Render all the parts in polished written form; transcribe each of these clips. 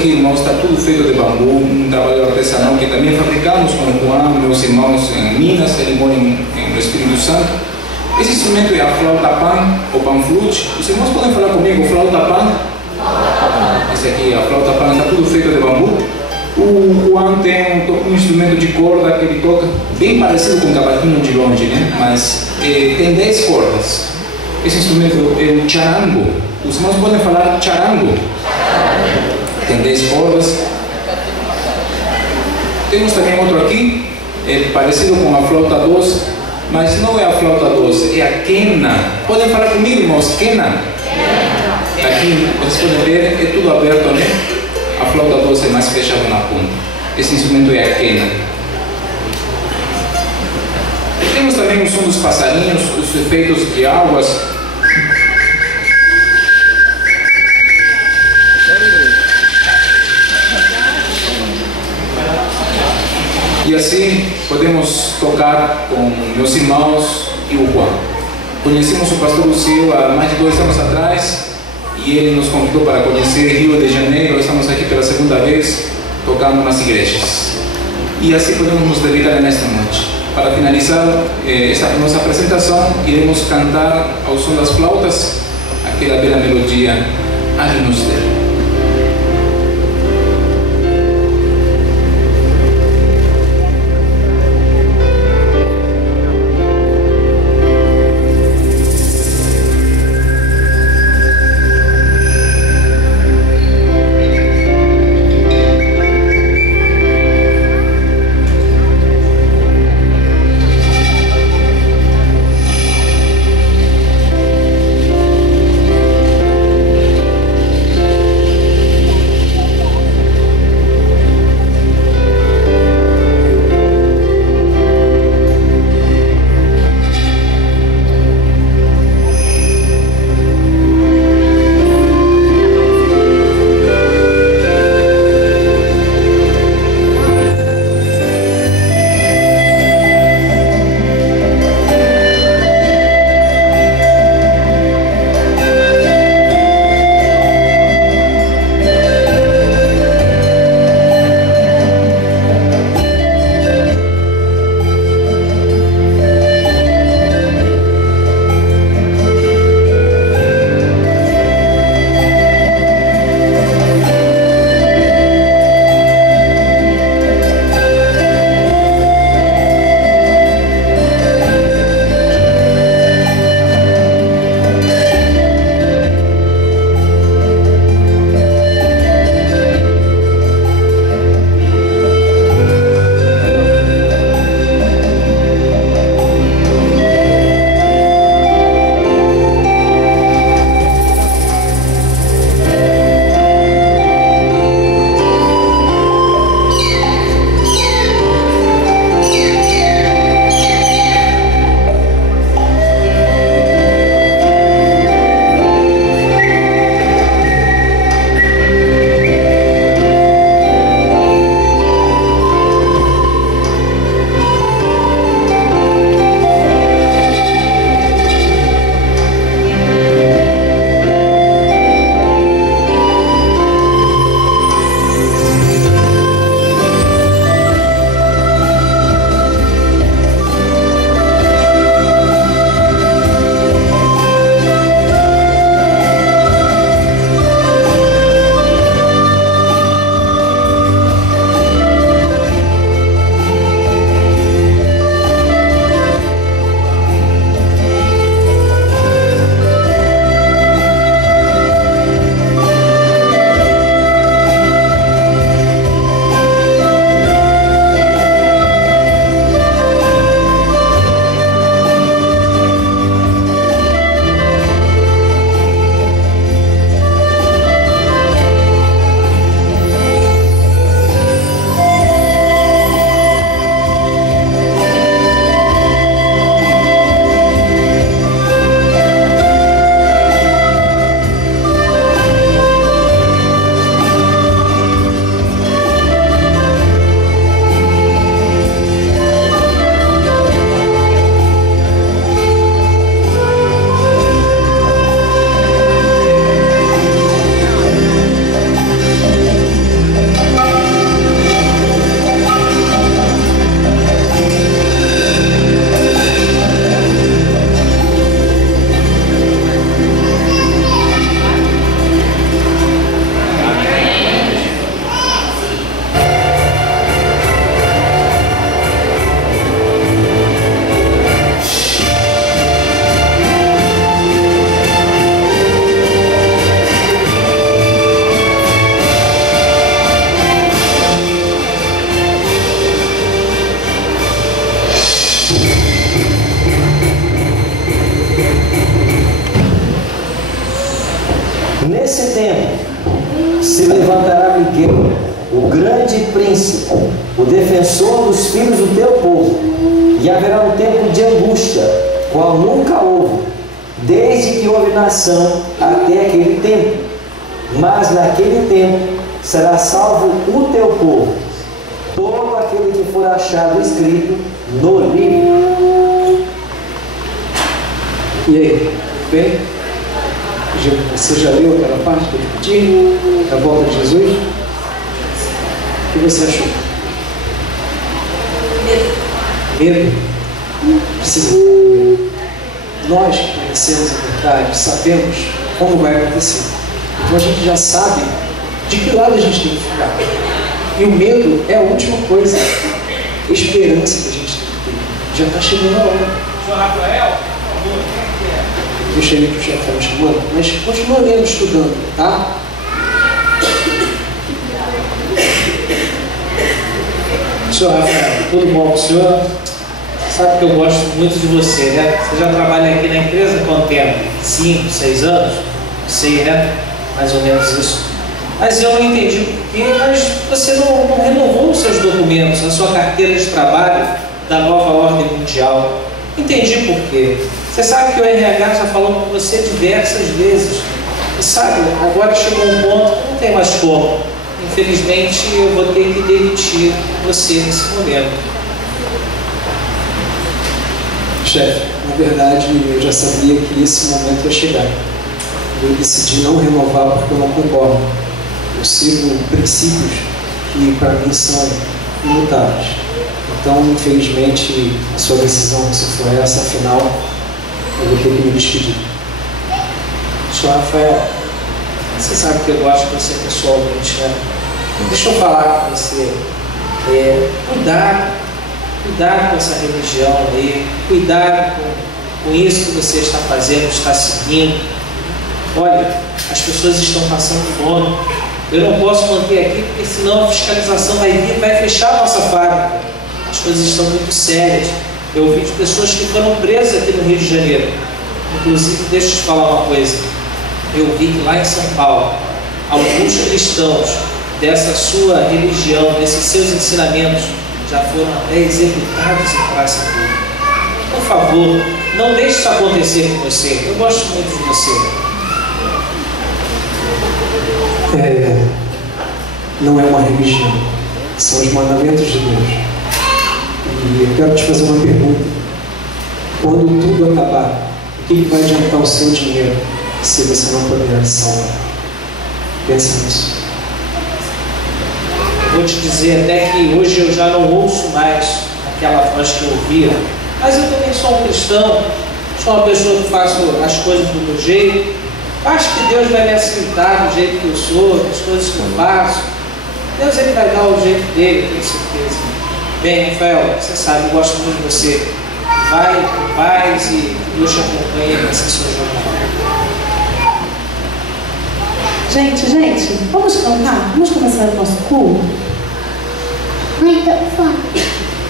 Aqui, irmãos, está tudo feito de bambu, um trabalho artesanal que também fabricamos com o Juan, meus irmãos em Minas, ele mora no Espírito Santo. Esse instrumento é a flauta pan, ou panflute. Os irmãos podem falar comigo, flauta pan? Esse aqui, a flauta pan, está tudo feito de bambu. O Juan tem um instrumento de corda que ele toca, bem parecido com um cavaquinho de longe, né? Mas tem 10 cordas. Esse instrumento é o charango. Os irmãos podem falar charango? Tem 10 cordas. Temos também outro aqui, parecido com a flauta doce, mas não é a flauta doce, é a quena. Podem falar comigo, irmãos? Quena? Aqui, vocês podem ver, é tudo aberto, né? A flauta doce é mais fechada na ponta. Esse instrumento é a quena. Temos também o som dos passarinhos, os efeitos de águas. E assim podemos tocar com meus irmãos e o Juan. Conhecemos o pastor Lucio há mais de 2 anos atrás e ele nos convidou para conhecer Rio de Janeiro. Estamos aqui pela segunda vez tocando nas igrejas. E assim podemos nos dedicar nesta noite. Para finalizar esta nossa apresentação, iremos cantar ao som das flautas aquela bela melodia Agnus Dei. Nesse tempo se levantará Miguel, o grande príncipe, o defensor dos filhos do teu povo, e haverá um tempo de angústia, qual nunca houve, desde que houve nação até aquele tempo. Mas naquele tempo será salvo o teu povo, todo aquele que for achado escrito no livro. E aí, bem? Você já leu aquela parte que eu pedi, da volta de Jesus? O que você achou? Medo? Precisa ter medo. Nós que conhecemos a verdade, sabemos como vai acontecer. Então a gente já sabe de que lado a gente tem que ficar. E o medo é a última coisa, a esperança que a gente tem que ter. Já está chegando a hora. Senhor Rafael, por favor, quem é? Deixa ele que o chefe estava chamando, mas continua lendo, estudando, tá? Senhor Rafael, tudo bom com o senhor? Sabe que eu gosto muito de você, né? Você já trabalha aqui na empresa há quanto tempo? 5, 6 anos? Não sei, né? Mais ou menos isso. Mas eu não entendi porquê, mas você não renovou os seus documentos, a sua carteira de trabalho da nova ordem mundial. Entendi por quê. Você sabe que o RH já falou com você diversas vezes. E sabe, agora chegou um ponto que não tem mais como. Infelizmente, eu vou ter que demitir você nesse momento. Chefe, na verdade, eu já sabia que esse momento ia chegar. Eu decidi não renovar porque eu não concordo. Eu sigo princípios que para mim são imutáveis. Então, infelizmente, a sua decisão se for essa, afinal, eu vou ter que me despedir. Senhor Rafael, você sabe que eu gosto de você pessoalmente, né? Deixa eu falar com você. Cuidado com essa religião aí, cuidado com isso que você está fazendo, está seguindo. Olha, as pessoas estão passando fome. Eu não posso manter aqui porque senão a fiscalização vai vir e vai fechar a nossa fábrica. As coisas estão muito sérias. Eu ouvi de pessoas que foram presas aqui no Rio de Janeiro. Inclusive, deixa eu te falar uma coisa. Eu vi que lá em São Paulo, alguns cristãos dessa sua religião, desses seus ensinamentos, já foram até executados em praça pública. Por favor, não deixe isso acontecer com você. Eu gosto muito de você. Não é uma religião, são os mandamentos de Deus. E eu quero te fazer uma pergunta. Quando tudo acabar, o que vai adiantar o seu dinheiro se você não puder se salvar? Pensa nisso. Vou te dizer até que hoje eu já não ouço mais aquela voz que eu ouvia, mas eu também sou um cristão, sou uma pessoa que faço as coisas do meu jeito. Acho que Deus vai me aceitar do jeito que eu sou, das coisas que eu faço. Deus ele vai dar o jeito dele, tenho certeza. Bem, Rafael, você sabe, eu gosto muito de você. Vai com paz e Deus te acompanhe nessa sua jornada. Gente, vamos cantar? Vamos começar o nosso culto? Mãe, tô com fome.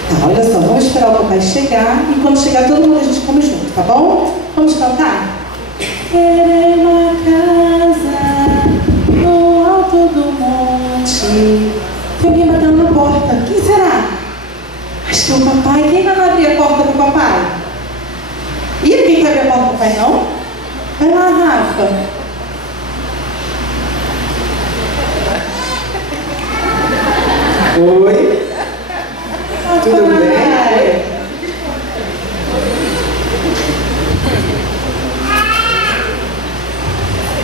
Tá, olha só, vamos esperar o papai chegar e quando chegar todo mundo a gente come junto, tá bom? Vamos cantar? Querer uma casa no alto do monte. Tem alguém batendo na porta. Quem será? Acho que é o papai. Quem vai abrir a porta pro papai? Ih, ninguém vai abrir a porta pro papai, não? Vai lá, Rafa. Oi, tudo bem?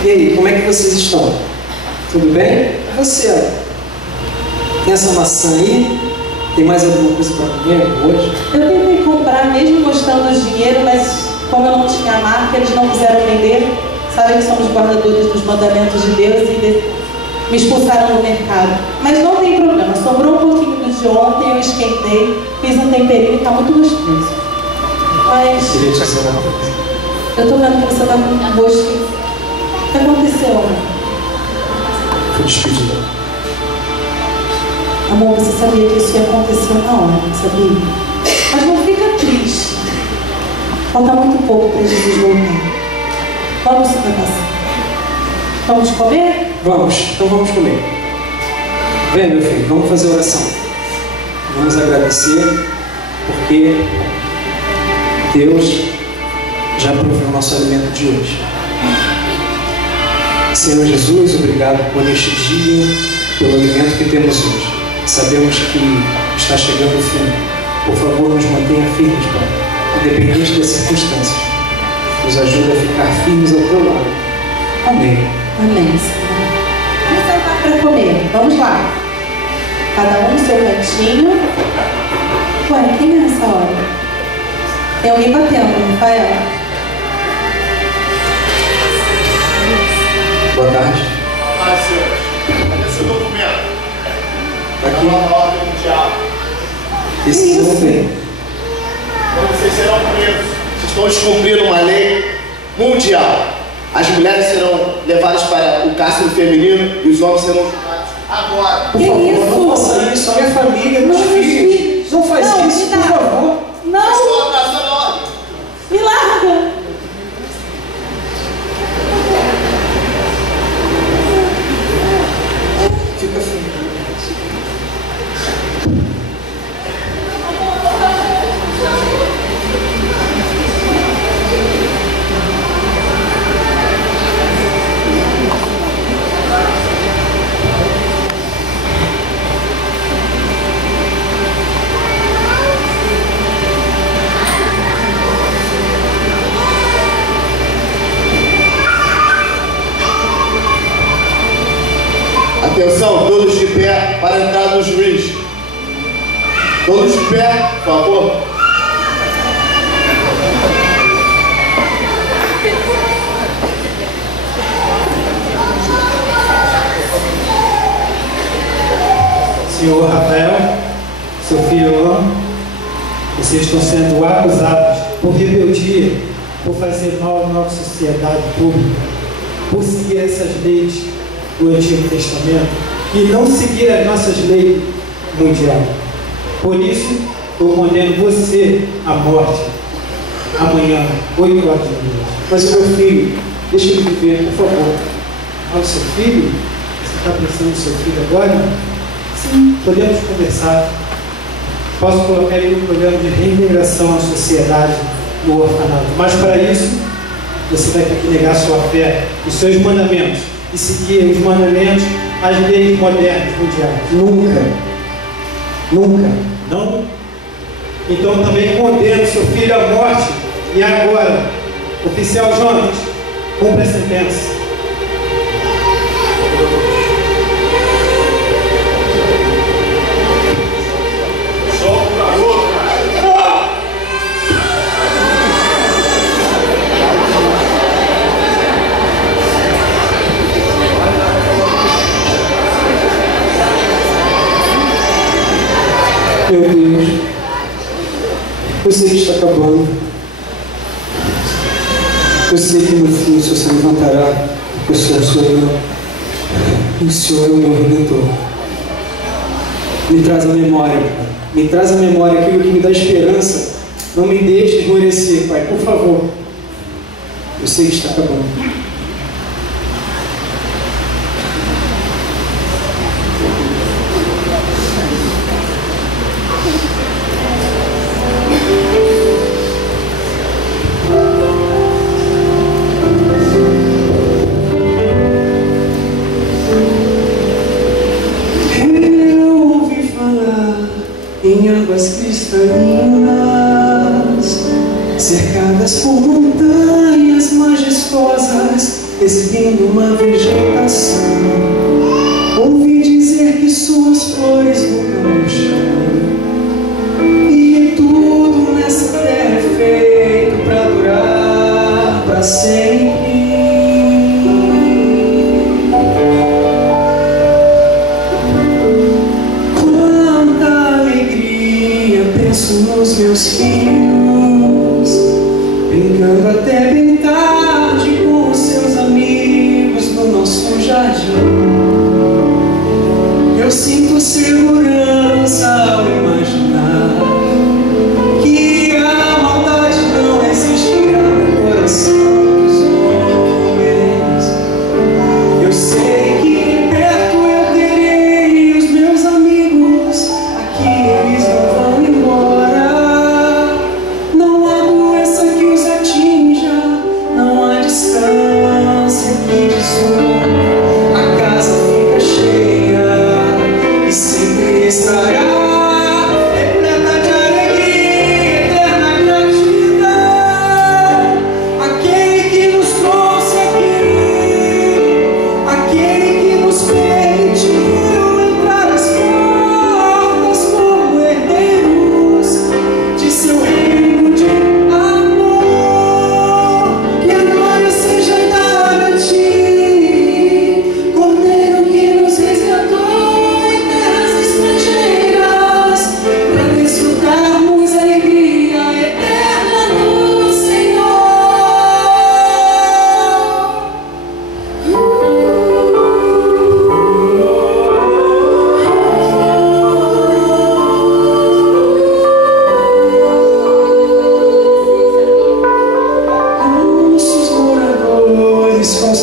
E aí, como é que vocês estão? Tudo bem? E você? Tem essa maçã aí? Tem mais alguma coisa para comer hoje? Eu tentei comprar mesmo gostando do dinheiro, mas como eu não tinha a marca, eles não quiseram vender. Sabem que somos guardadores dos mandamentos de Deus e me expulsaram do mercado. Mas não tem problema, sobrou um pouquinho do de ontem, eu esquentei, fiz um temperinho e está muito gostoso. Mas Queria te dizer uma coisa. eu tô vendo que você está com gosto. O que aconteceu, amor? Fui despedida. Amor, você sabia que isso ia acontecer na hora, sabia? Mas não fica triste. Falta muito pouco para Jesus voltar. Logo isso vai passar. Vamos comer? Vamos, então vamos comer. Vem, meu filho, vamos fazer oração. Vamos agradecer, porque Deus já proveu o nosso alimento de hoje. Senhor Jesus, obrigado por este dia, pelo alimento que temos hoje. Sabemos que está chegando o fim. Por favor, nos mantenha firmes, Pai, independente das circunstâncias. Nos ajuda a ficar firmes ao teu lado. Amém. Amém, Senhor. Vamos sentar para comer. Vamos lá. Cada um no seu cantinho. Ué, quem é nessa hora? Tem alguém batendo, Rafael? Boa tarde. Boa tarde, senhores. Cadê seu documento? Tá aqui. Nova ordem mundial. Esse não tem. Então vocês serão presos. Vocês estão descumprindo uma lei mundial. As mulheres serão levadas para o cárcere feminino e os homens serão julgados agora. Por favor, não faça isso. Olha a família, meus filhos. Não faz Não, isso, me dá. por favor. Não! Estou abraçando a ordem. Me larga! Fica firme. Atenção, todos de pé para a entrada do juiz. Todos de pé, por favor. Senhor Rafael, seu filho Alan, vocês estão sendo acusados por rebeldia, por fazer mal à nossa sociedade pública, por seguir essas leis do Antigo Testamento e não seguir as nossas leis mundiais. Por isso, eu condeno você à morte amanhã, 8 horas da noite. Mas o meu filho, deixa ele viver, por favor. Ao seu filho? Você está pensando no seu filho agora? Sim, podemos conversar. Posso colocar ele no programa de reintegração à sociedade no orfanato. Mas para isso, você vai ter que negar sua fé, os seus mandamentos e seguir os mandamentos, as leis modernas, mundiais. Nunca. Nunca. Não? Então também condeno seu filho à morte. E agora, oficial Jonas, cumpra a sentença. Meu Deus, eu sei que está acabando. Eu sei que no fim o Senhor se levantará, porque o Senhor sou eu. E o Senhor é o meu Redentor. Me traz a memória, Pai. Me traz a memória aquilo que me dá esperança. Não me deixe esmorecer, Pai, por favor. Eu sei que está acabando. Em águas cristalinas, cercadas por montanhas majestosas, exibindo uma vegetação. Ouvi dizer que suas flores nunca murcham, e tudo nessa terra é feito para durar para sempre. Nos meus filhos, brincando até bem tarde com os seus amigos no nosso jardim. Eu sinto segurança ao imaginar que a maldade não existirá no coração dos homens.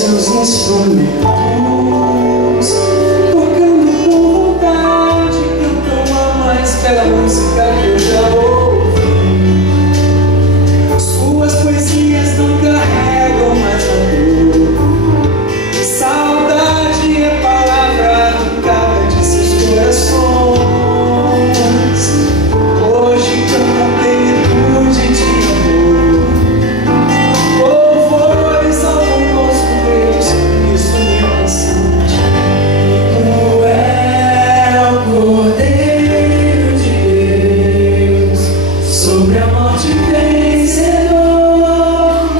seus instrumentos, tocando com vontade, cantam a mais bela música que eu já ouvi. Suas poesias não carregam mais a dor. Saudade é palavra arrancada de seus corações. Hoje cantam plenitude de amor. Louvores ao bom gosto deles, isso me sente. Tu é o Cordeiro de Deus, sobre a morte vencedor,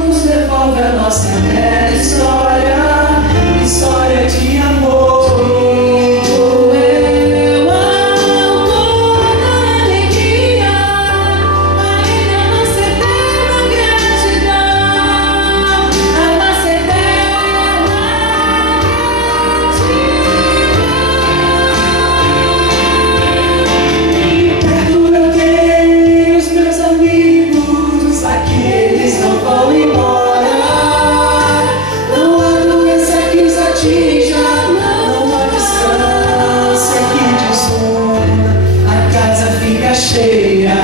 nos devolve a nossa bela história, história de amor. Cheia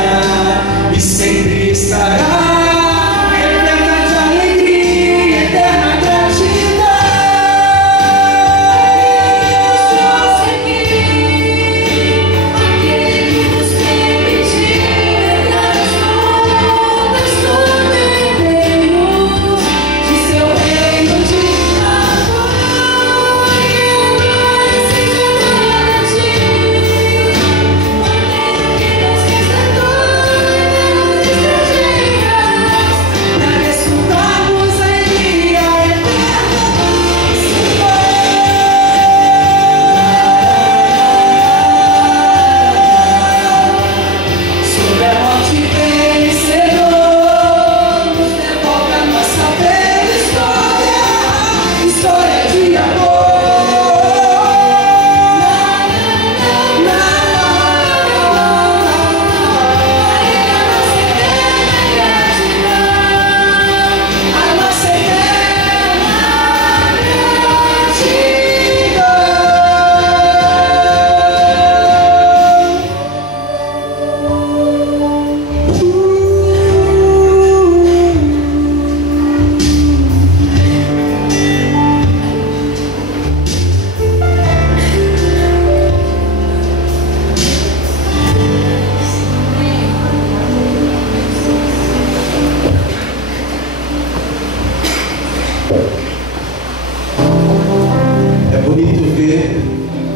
e sempre estará repleta de alegria e eterna gratidão. Trouxe aqui aquele que nos permitiu entrar nas portas do verdadeiro de seu reino de amor. E agora seja nada de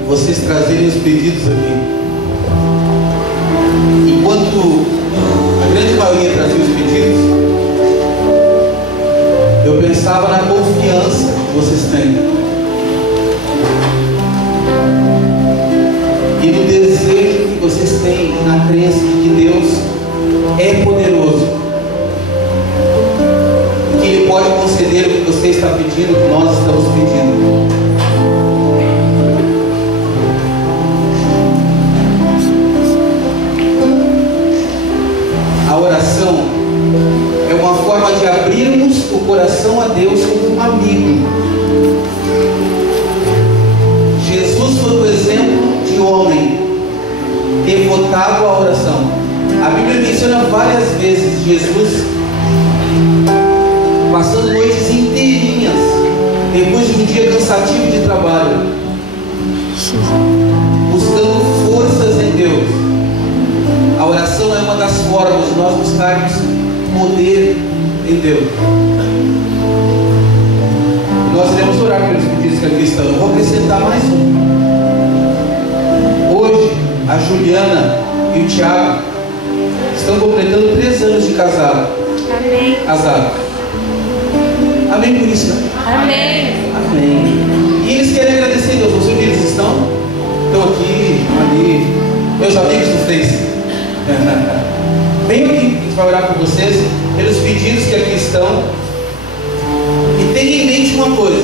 vocês trazerem os pedidos aqui. Enquanto a grande maioria trazia os pedidos, eu pensava na confiança que vocês têm e no desejo que vocês têm na crença de que Deus é poderoso, que Ele pode conceder o que você está pedindo, o que nós estamos pedindo. A oração é uma forma de abrirmos o coração a Deus como um amigo. Jesus foi o exemplo de homem devotado à oração. A Bíblia menciona várias vezes Jesus passando noites inteirinhas depois de um dia cansativo de trabalho, buscando forças em Deus. A oração é uma das formas de nós buscarmos poder em Deus. Nós iremos orar pelos pedidos que aqui estão. Eu vou acrescentar mais um. Hoje, a Juliana e o Thiago estão completando 3 anos de casado. Amém. Casado. Amém por isso, né? Amém. Amém. E eles querem agradecer a Deus. Não sei onde eles estão. Estão aqui, ali. Meus amigos do Face. Venham aqui, a gente vai orar por vocês, pelos pedidos que aqui estão. E tenha em mente uma coisa: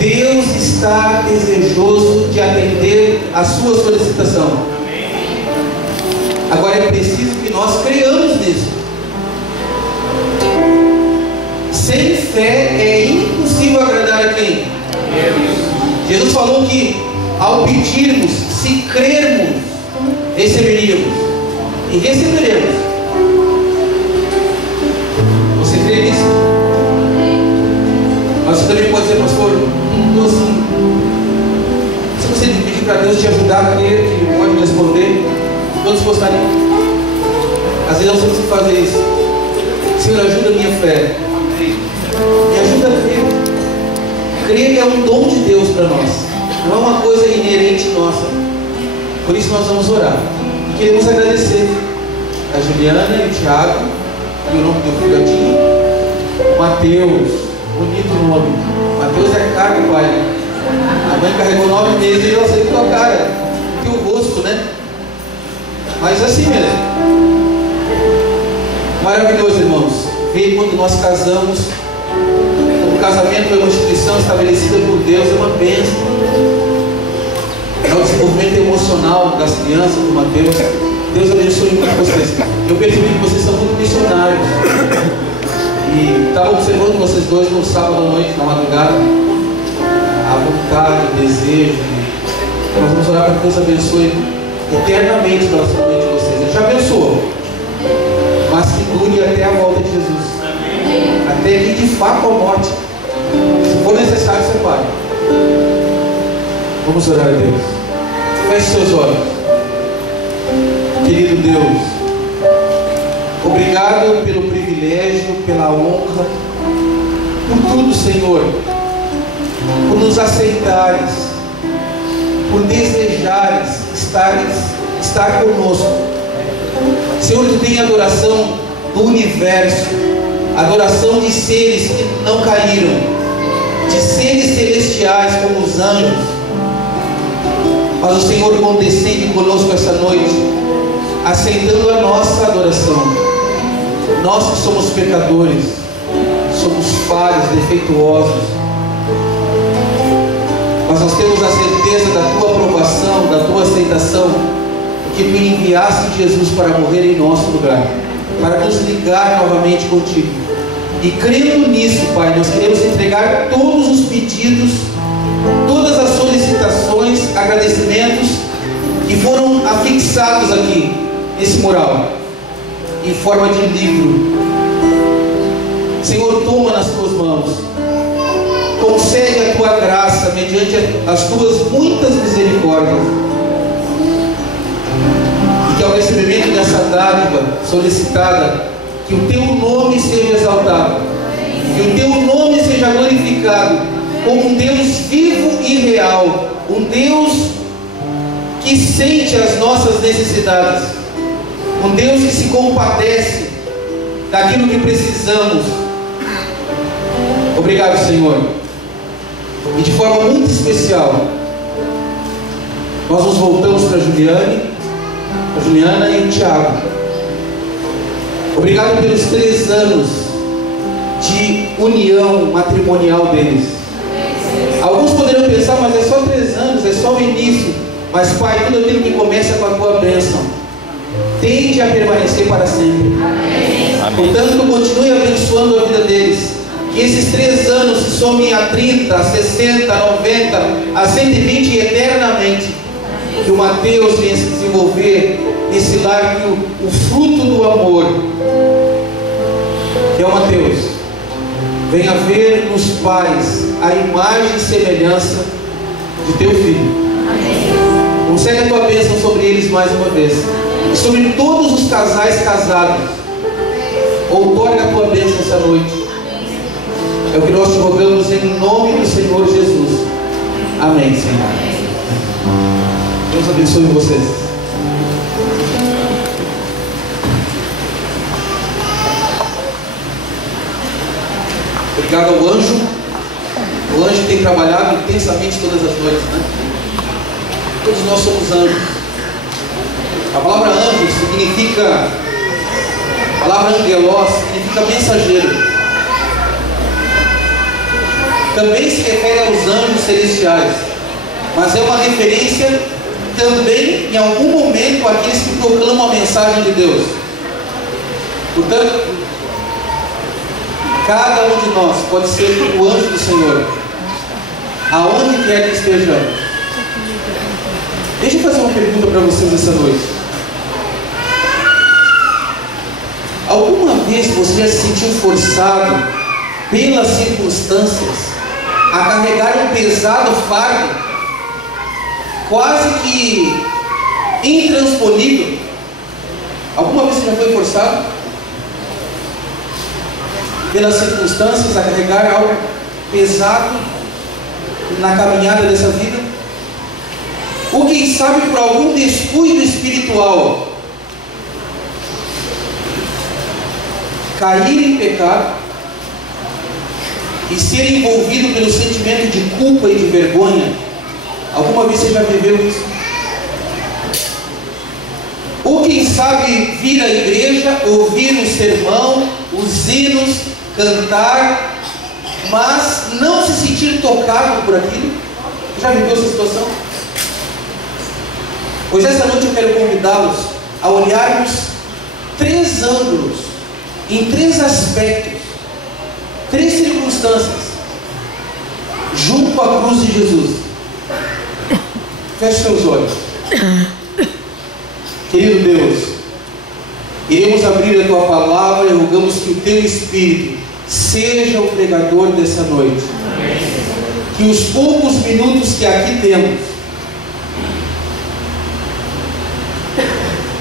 Deus está desejoso de atender a sua solicitação. Agora é preciso que nós creiamos nisso. Sem fé é impossível agradar a quem? Jesus falou que ao pedirmos, se crermos, receberíamos. E receberemos. Você crê nisso? Mas você também pode dizer, pastor, não assim. Se você pedir para Deus te ajudar a crer, que pode responder, todos gostariam. Às vezes eu preciso fazer isso. Senhor, ajuda a minha fé. Me ajuda a crer. Crer é um dom de Deus para nós. Não é uma coisa inerente nossa. Por isso nós vamos orar. E queremos agradecer a Juliana e o Thiago, e o nome do filhotinho, Mateus. Bonito nome. Mateus é cara do pai. A mãe carregou 9 meses e eu aceitou a cara. Tem o rosto, né? Mas assim mesmo. Maravilhoso, irmãos. Veio quando nós casamos. O casamento é uma instituição estabelecida por Deus, é uma bênção. É o desenvolvimento emocional das crianças, do Mateus. Deus abençoe muito vocês. Eu percebi que vocês são muito missionários. E estava observando vocês dois no sábado à noite, na madrugada. A vontade, o desejo. Nós vamos orar para que Deus abençoe eternamente o relacionamento de vocês. Ele já abençoou, mas que dure até a volta de Jesus. Até que de fato a morte, se for necessário, ser pai. Vamos orar a Deus. Feche seus olhos. Querido Deus, obrigado pelo privilégio, pela honra, por tudo, Senhor, por nos aceitares, por desejares estar conosco. Senhor, Tu tem adoração do universo, adoração de seres que não caíram, de seres celestiais como os anjos. Mas o Senhor condescende conosco esta noite, aceitando a nossa adoração. Nós que somos pecadores, somos falhos, defeituosos, mas nós temos a certeza da Tua aprovação, da Tua aceitação, que Tu enviaste Jesus para morrer em nosso lugar, para nos ligar novamente contigo. E crendo nisso, Pai, nós queremos entregar todos os pedidos, todas as solicitações, agradecimentos que foram afixados aqui nesse mural, em forma de livro. Senhor, toma nas Tuas mãos, concede a Tua graça mediante as Tuas muitas misericórdias, e que ao recebimento dessa dádiva solicitada, que o Teu nome seja exaltado, que o Teu nome seja glorificado como um Deus vivo e real, um Deus que sente as nossas necessidades, um Deus que se compadece daquilo que precisamos. Obrigado, Senhor. E de forma muito especial, nós nos voltamos para a Juliana e o Thiago. Obrigado pelos 3 anos de união matrimonial deles. Alguns poderão pensar, mas é só 3 anos, é só o início. Mas, Pai, tudo aquilo que começa com a Tua bênção tende a permanecer para sempre. Portanto, continue abençoando a vida deles. Que esses 3 anos se somem a 30, a 60, a 90, a 120 eternamente. Que o Mateus venha se desenvolver nesse lar, que o fruto do amor, que é o Mateus, venha ver nos pais a imagem e semelhança de Teu Filho. Concede a Tua bênção sobre eles mais uma vez, e sobre todos os casais casados. Outorga a Tua bênção essa noite. É o que nós te rogamos em nome do Senhor Jesus. Amém, Senhor. Deus abençoe vocês. Obrigado ao anjo. O anjo tem trabalhado intensamente todas as noites, né? Todos nós somos anjos. A palavra anjo significa, a palavra angelos significa mensageiro. Também se refere aos anjos celestiais, mas é uma referência também, em algum momento, àqueles que proclamam a mensagem de Deus. Portanto, Cada um de nós pode ser o anjo do Senhor, aonde quer que estejamos. Deixa eu fazer uma pergunta para vocês essa noite. Alguma vez você já se sentiu forçado pelas circunstâncias a carregar um pesado fardo, quase que intransponível? Alguma vez você já foi forçado pelas circunstâncias a carregar algo pesado na caminhada dessa vida? Ou quem sabe por algum descuido espiritual cair em pecado e ser envolvido pelo sentimento de culpa e de vergonha? Alguma vez você já viveu isso? Ou quem sabe vir à igreja, ouvir o sermão, os hinos, cantar, mas não se sentir tocado por aquilo? Já viveu essa situação? Pois essa noite eu quero convidá-los a olharmos 3 ângulos, em 3 aspectos, 3 circunstâncias, junto à cruz de Jesus. Feche seus olhos. Querido Deus, iremos abrir a Tua palavra e rogamos que o Teu Espírito seja o pregador dessa noite. Que os poucos minutos que aqui temos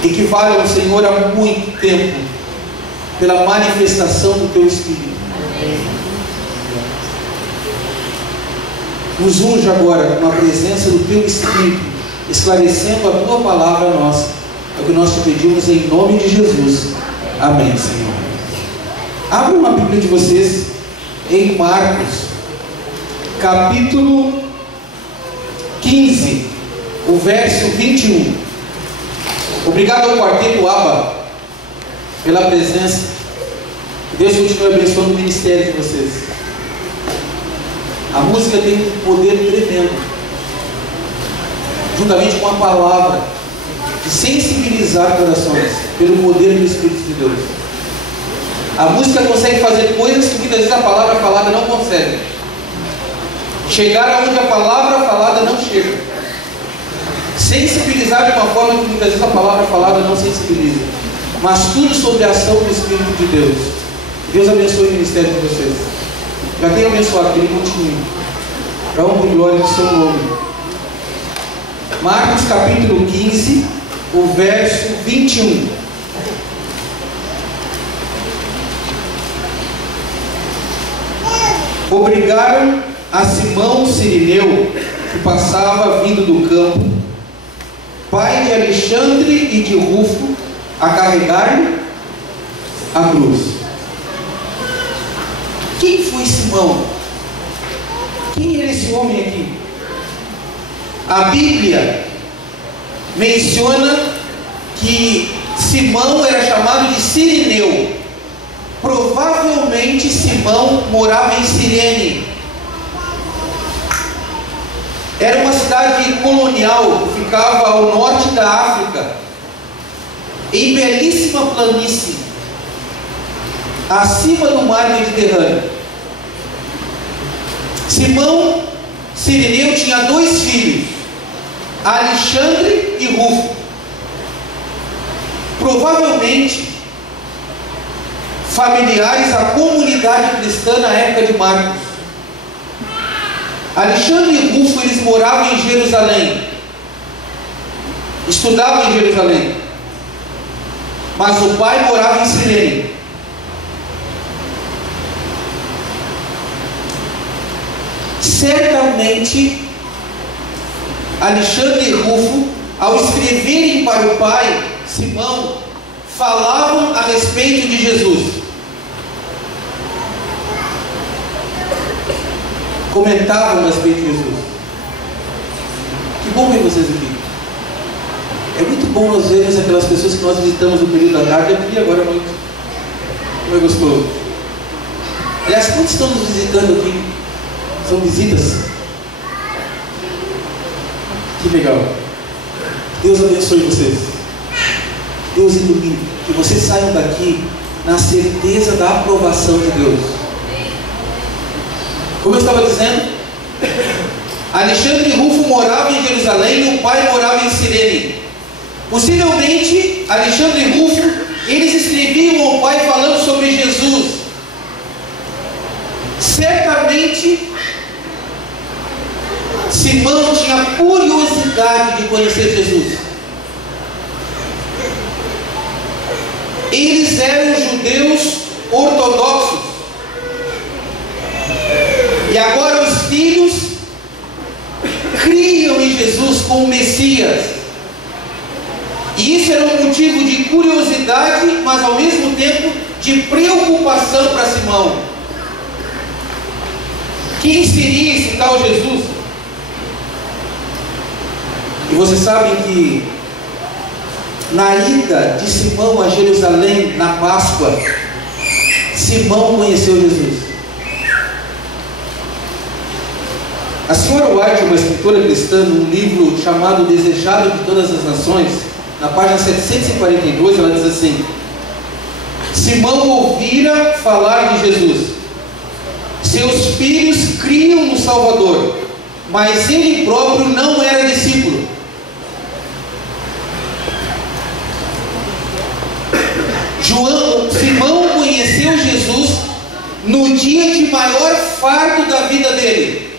equivalem, Senhor, a muito tempo, pela manifestação do Teu Espírito. Nos unge agora com a presença do Teu Espírito, esclarecendo a Tua palavra a nós. É o que nós te pedimos em nome de Jesus. Amém, Senhor. Abra uma Bíblia de vocês em Marcos, capítulo 15, o verso 21. Obrigado ao quarteto ABBA pela presença. Deus continue abençoando o ministério de vocês. A música tem um poder tremendo, juntamente com a palavra, de sensibilizar corações pelo poder do Espírito de Deus. A música consegue fazer coisas que muitas vezes a palavra falada não consegue. Chegar aonde a palavra falada não chega. Sensibilizar de uma forma que muitas vezes a palavra falada não sensibiliza. Mas tudo sobre a ação do Espírito de Deus. Deus abençoe o ministério de vocês. Já tenho abençoado, que Ele continue. Para honra e glória do seu nome. Marcos capítulo 15, o verso 21. Obrigaram a Simão Cirineu, que passava vindo do campo, pai de Alexandre e de Rufo, a carregar a cruz. Quem foi Simão? Quem era esse homem aqui? A Bíblia menciona que Simão era chamado de Cirineu. Provavelmente Simão morava em Cirene. Era uma cidade colonial que ficava ao norte da África, em belíssima planície, acima do mar Mediterrâneo. Simão Cirineu tinha 2 filhos, Alexandre e Rufo. Provavelmente familiares à comunidade cristã na época de Marcos. Alexandre e Rufo, eles moravam em Jerusalém, estudavam em Jerusalém, mas o pai morava em Cirene. Certamente Alexandre e Rufo, ao escreverem para o pai Simão, falavam a respeito de Jesus. Comentavam a respeito de Jesus. Que bom ver vocês aqui. É muito bom nós vermos aquelas pessoas que nós visitamos no período da tarde e agora à noite. Como é gostoso. Aliás, quantos estão nos visitando aqui? São visitas? Que legal. Deus abençoe vocês. Deus ilumine. Que vocês saiam daqui na certeza da aprovação de Deus. Como eu estava dizendo, Alexandre e Rufo moravam em Jerusalém e o pai morava em Cirene. Possivelmente, Alexandre e Rufo, eles escreviam ao pai falando sobre Jesus. Certamente, Simão tinha curiosidade de conhecer Jesus. Eles eram judeus ortodoxos. E agora os filhos criam em Jesus como Messias. E isso era um motivo de curiosidade, mas ao mesmo tempo de preocupação para Simão. Quem seria esse tal Jesus? E vocês sabem que na ida de Simão a Jerusalém, na Páscoa, Simão conheceu Jesus. A senhora White, uma escritora cristã, num livro chamado Desejado de Todas as Nações, na página 742, ela diz assim: Simão ouvira falar de Jesus. Seus filhos criam no Salvador, mas ele próprio não era discípulo. Simão conheceu Jesus no dia de maior fardo da vida dele.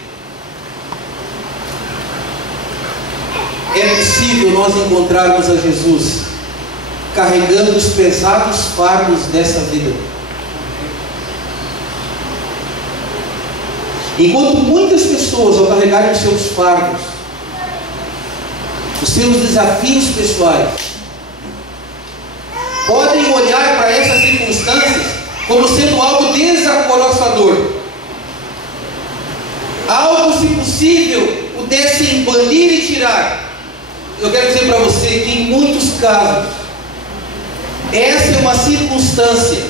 É possível nós encontrarmos a Jesus carregando os pesados fardos dessa vida. Enquanto muitas pessoas, ao carregarem os seus fardos, os seus desafios pessoais, podem olhar para essas circunstâncias como sendo algo desacoroçador, algo, se possível, pudessem banir e tirar. Eu quero dizer para você que em muitos casos essa é uma circunstância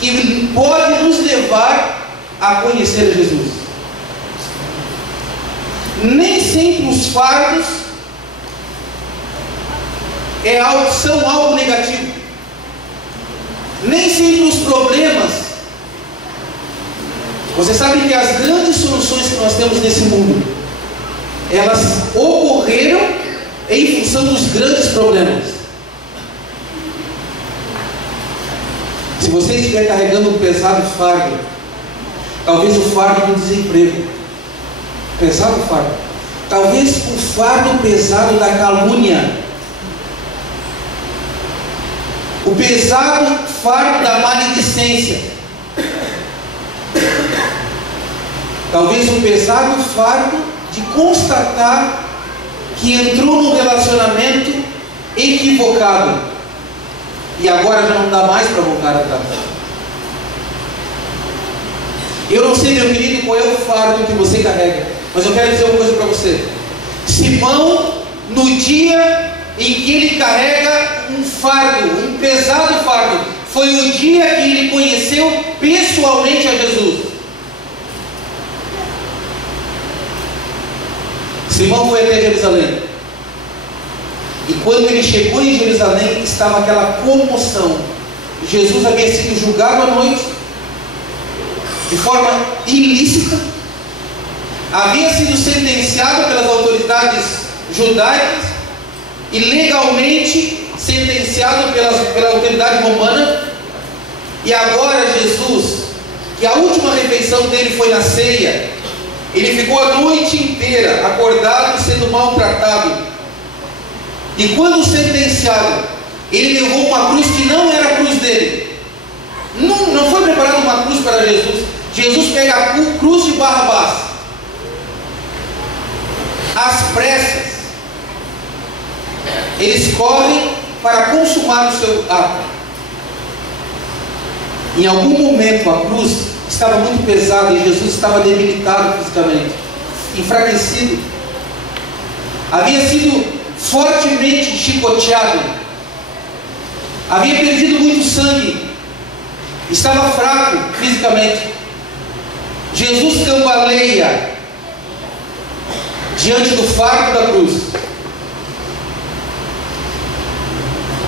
que pode nos levar a conhecer Jesus. Nem sempre os fardos são algo negativo. Nem sempre os problemas. Você sabe que as grandes soluções que nós temos nesse mundo, elas ocorreram em função dos grandes problemas. Se você estiver carregando um pesado fardo, talvez o fardo do desemprego, pesado fardo, talvez o fardo pesado da calúnia, o pesado fardo da maledicência, talvez um pesado fardo de constatar que entrou num relacionamento equivocado e agora já não dá mais para voltar atrás. Eu não sei, meu querido, qual é o fardo que você carrega, mas eu quero dizer uma coisa para você. Simão, no dia em que ele carrega um fardo, um pesado fardo, foi o dia que ele conheceu pessoalmente a Jesus. Simão foi até Jerusalém. E quando ele chegou em Jerusalém, estava aquela comoção. Jesus havia sido julgado à noite, de forma ilícita, havia sido sentenciado pelas autoridades judaicas e legalmente sentenciado pela autoridade romana. E agora Jesus, que a última refeição dele foi na ceia, ele ficou a noite inteira acordado, sendo maltratado. E quando sentenciado, ele levou uma cruz que não era a cruz dele. Não foi preparada uma cruz para Jesus. Jesus pega a cruz de Barrabás, às pressas. Eles correm para consumar o seu ato. Em algum momento a cruz estava muito pesada e Jesus estava debilitado fisicamente, enfraquecido, havia sido fortemente chicoteado, havia perdido muito sangue, estava fraco fisicamente. Jesus cambaleia diante do fardo da cruz.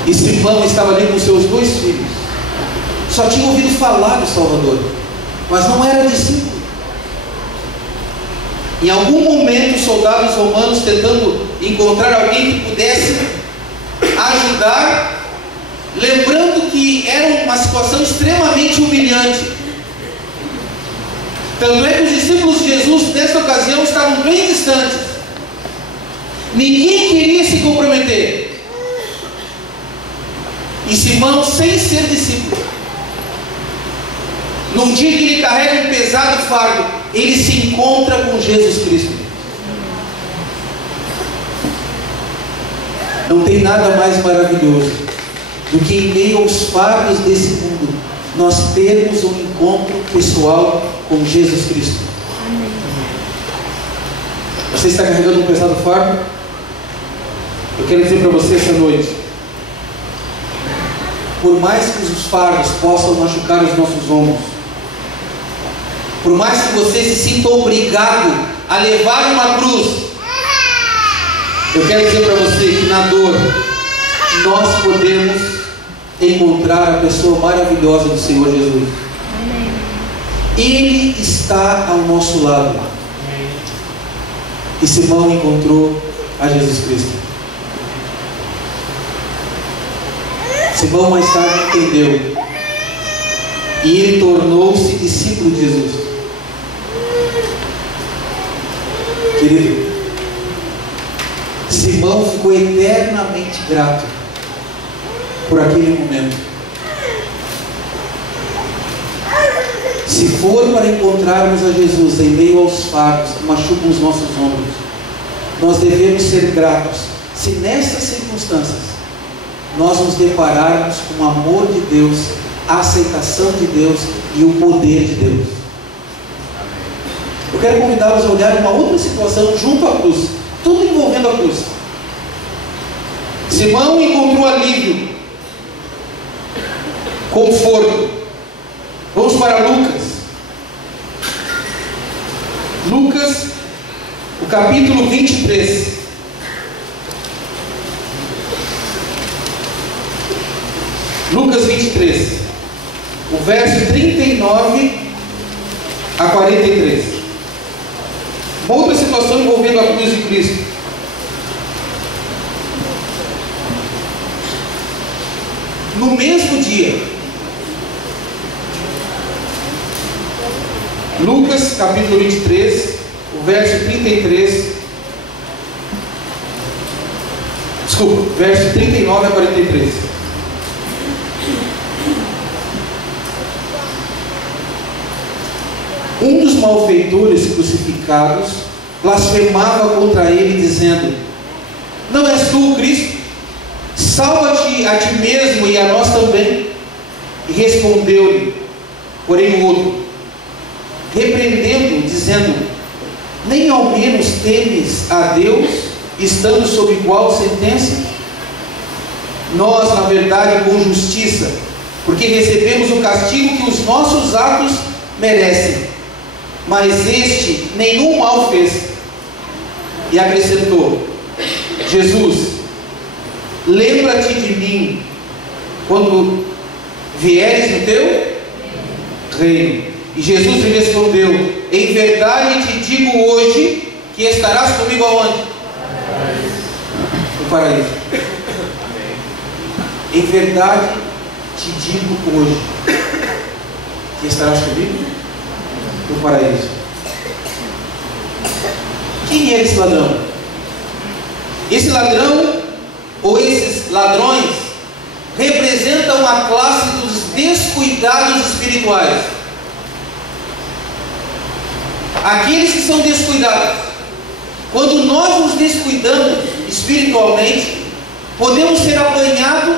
E Simão estava ali com seus 2 filhos. Só tinha ouvido falar do Salvador, mas não era discípulo. Em algum momento, os soldados romanos, tentando encontrar alguém que pudesse ajudar, lembrando que era uma situação extremamente humilhante. Tanto é que os discípulos de Jesus, nessa ocasião, estavam bem distantes. Ninguém queria se comprometer. E Simão, sem ser discípulo, num dia que ele carrega um pesado fardo, ele se encontra com Jesus Cristo. Não tem nada mais maravilhoso do que em meio aos fardos desse mundo nós termos um encontro pessoal com Jesus Cristo. Você está carregando um pesado fardo? Eu quero dizer para você essa noite, por mais que os fardos possam machucar os nossos ombros, por mais que você se sinta obrigado a levar uma cruz, eu quero dizer para você que na dor nós podemos encontrar a pessoa maravilhosa do Senhor Jesus. Amém. Ele está ao nosso lado. Amém. E Simão encontrou a Jesus Cristo. Simão mais tarde entendeu, e ele tornou-se discípulo de Jesus. Querido, Simão ficou eternamente grato por aquele momento. Se for para encontrarmos a Jesus em meio aos fardos que machucam os nossos ombros, nós devemos ser gratos se nessas circunstâncias nós nos depararmos com o amor de Deus, a aceitação de Deus e o poder de Deus. Eu quero convidá-los a olhar uma outra situação junto à cruz, tudo envolvendo a cruz. Simão encontrou alívio, conforto. Vamos para Lucas. Lucas, o capítulo 23. Lucas 23, o verso 39 a 43. Uma outra situação envolvendo a cruz de Cristo. No mesmo dia, Lucas capítulo 23, o verso 33, desculpa, verso 39 a 43. Um dos malfeitores crucificados blasfemava contra ele, dizendo: não és tu o Cristo? Salva-te a ti mesmo e a nós também. E respondeu-lhe, porém, o outro, repreendendo, dizendo: nem ao menos temes a Deus, estando sob igual sentença? Nós, na verdade, com justiça, porque recebemos o castigo que os nossos atos merecem. Mas este nenhum mal fez. E acrescentou: Jesus, lembra-te de mim quando vieres no teu reino. E Jesus lhe respondeu: em verdade te digo hoje que estarás comigo aonde? No paraíso. Em verdade te digo hoje que estarás comigo no paraíso. Quem é esse ladrão? Esse ladrão, ou esses ladrões, representam a classe dos descuidados espirituais. Aqueles que são descuidados. Quando nós nos descuidamos espiritualmente, podemos ser apanhados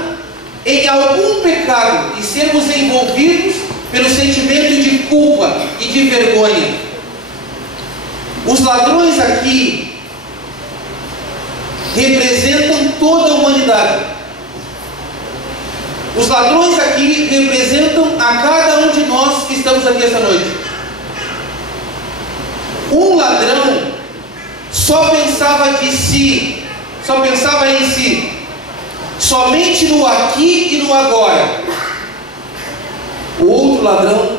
em algum pecado e sermos envolvidos pelo sentimento de culpa e de vergonha. Os ladrões aqui representam toda a humanidade. Os ladrões aqui representam a cada um de nós que estamos aqui esta noite. Um ladrão só pensava de si, só pensava em si, somente no aqui e no agora. O outro ladrão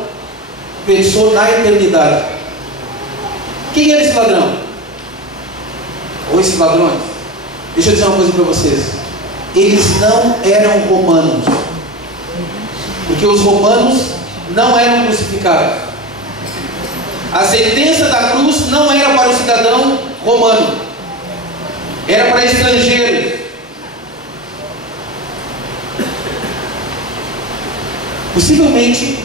pensou na eternidade. Quem era esse ladrão? Ou esses ladrões? Deixa eu dizer uma coisa para vocês. Eles não eram romanos, porque os romanos não eram crucificados. A sentença da cruz não era para o cidadão romano, era para estrangeiros. Possivelmente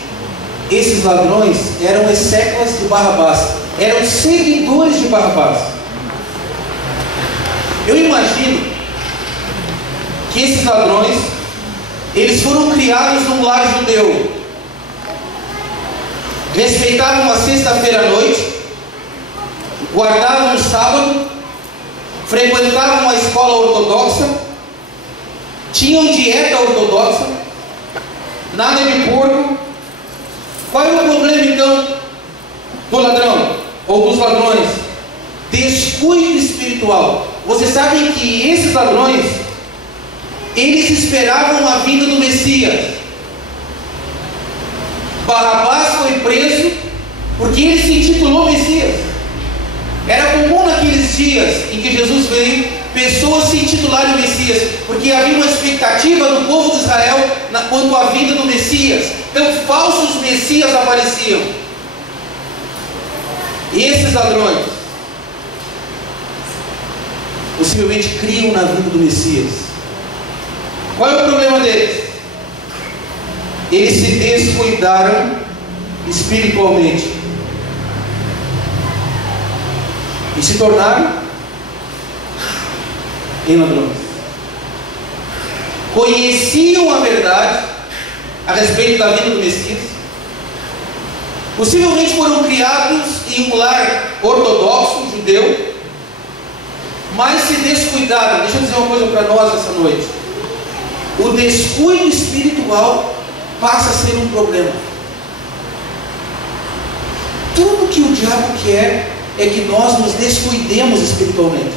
esses ladrões eram exéquias de Barrabás, eram seguidores de Barrabás. Eu imagino que esses ladrões, eles foram criados num lar judeu, respeitavam a sexta-feira à noite, guardavam o sábado, frequentavam uma escola ortodoxa, tinham dieta ortodoxa, nada de porco. Qual é o problema então do ladrão ou dos ladrões? Descuido espiritual. Vocês sabem que esses ladrões, eles esperavam a vinda do Messias. Barrabás foi preso porque ele se intitulou Messias. Era comum naqueles dias em que Jesus veio, pessoas se intitularem Messias, porque havia uma expectativa do povo de Israel quanto à vinda do Messias. Então falsos Messias apareciam. E esses ladrões possivelmente criam na vida do Messias. Qual é o problema deles? Eles se descuidaram espiritualmente e se tornaram em ladrões. Conheciam a verdade a respeito da vida do Messias, possivelmente foram criados em um lar ortodoxo, judeu, mas se descuidaram. Deixa eu dizer uma coisa para nós essa noite. O descuido espiritual passa a ser um problema. Tudo que o diabo quer é que nós nos descuidemos espiritualmente.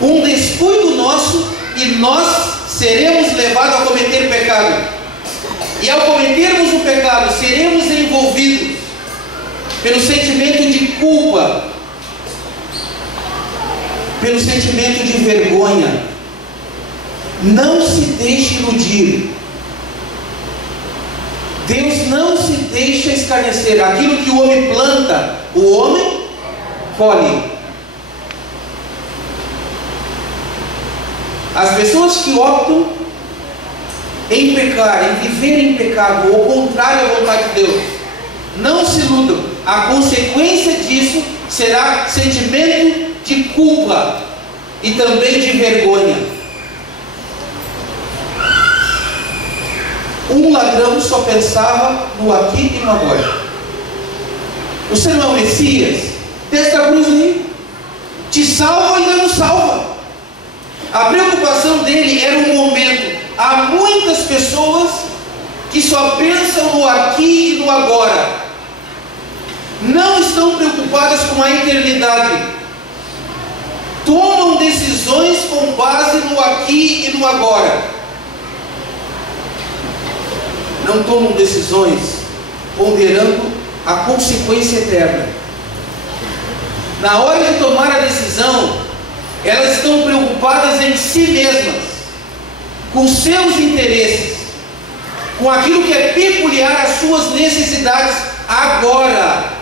Um descuido nosso e nós seremos levados a cometer pecado. E ao cometermos o pecado, seremos envolvidos pelo sentimento de culpa, pelo sentimento de vergonha. Não se deixe iludir. Deus não se deixa escarnecer. Aquilo que o homem planta, o homem colhe. As pessoas que optam em pecar, em viver em pecado, ou contrário à vontade de Deus, não se iludam. A consequência disso será sentimento de culpa e também de vergonha. Um ladrão só pensava no aqui e no agora. Você não é o Messias? Desce da cruz aí. Te salva ou ainda não salva? A preocupação dele era um momento. Há muitas pessoas que só pensam no aqui e no agora. Não estão preocupadas com a eternidade. Tomam decisões com base no aqui e no agora. Não tomam decisões ponderando a consequência eterna. Na hora de tomar a decisão, elas estão preocupadas em si mesmas, com seus interesses, com aquilo que é peculiar às suas necessidades agora.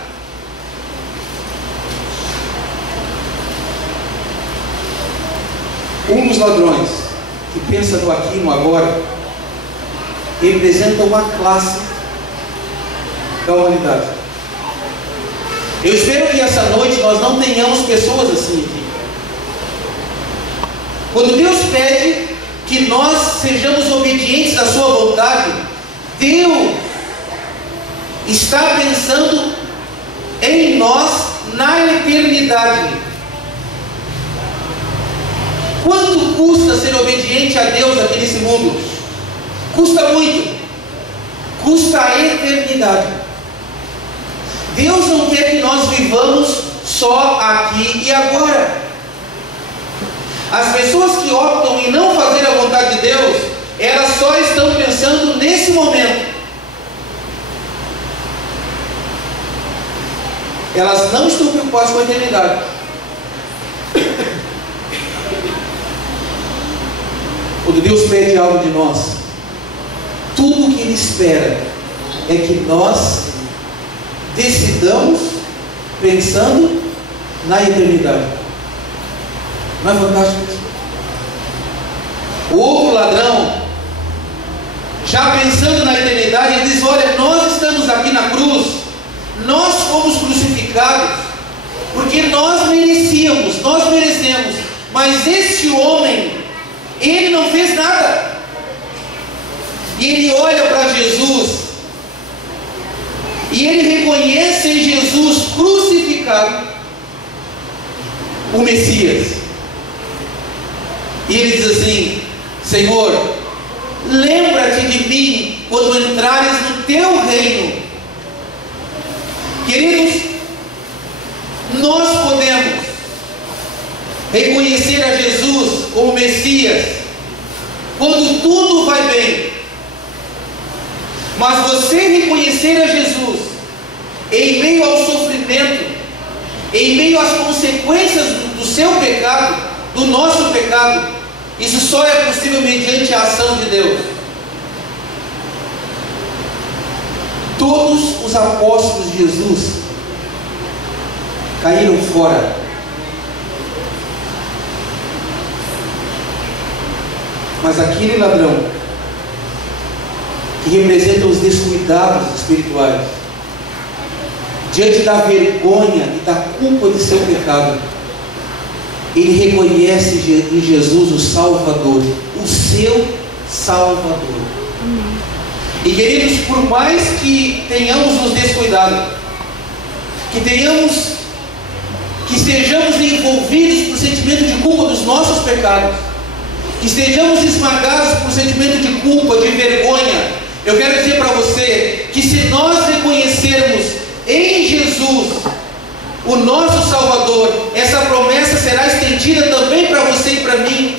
Um dos ladrões que pensa no aqui e no agora representa uma classe da humanidade. Eu espero que essa noite nós não tenhamos pessoas assim aqui. Quando Deus pede que nós sejamos obedientes à sua vontade, Deus está pensando em nós na eternidade. Quanto custa ser obediente a Deus aqui nesse mundo? Custa muito. Custa a eternidade. Deus não quer que nós vivamos só aqui e agora. As pessoas que optam em não fazer a vontade de Deus, elas só estão pensando nesse momento. Elas não estão preocupadas com a eternidade. Quando Deus pede algo de nós, tudo o que Ele espera é que nós decidamos pensando na eternidade. Não é fantástico isso? O outro ladrão, já pensando na eternidade, ele diz: olha, nós estamos aqui na cruz, nós fomos crucificados porque nós merecemos, mas este homem, ele não fez nada. E ele olha para Jesus e ele reconhece em Jesus crucificado o Messias. E ele diz assim: Senhor, lembra-te de mim quando entrares no teu reino. Queridos, nós podemos reconhecer a Jesus como Messias quando tudo vai bem. Mas você reconhecer a Jesus em meio ao sofrimento, em meio às consequências do seu pecado, do nosso pecado, isso só é possível mediante a ação de Deus. Todos os apóstolos de Jesus caíram fora. Mas aquele ladrão, que representa os descuidados espirituais, diante da vergonha e da culpa de seu pecado, ele reconhece em Jesus o Salvador, o seu Salvador. E queridos, por mais que tenhamos nos descuidado, que estejamos envolvidos por sentimento de culpa dos nossos pecados, que estejamos esmagados por sentimento de culpa, de vergonha, eu quero dizer para você que se nós reconhecermos em Jesus o nosso Salvador, essa promessa será estendida também para você e para mim.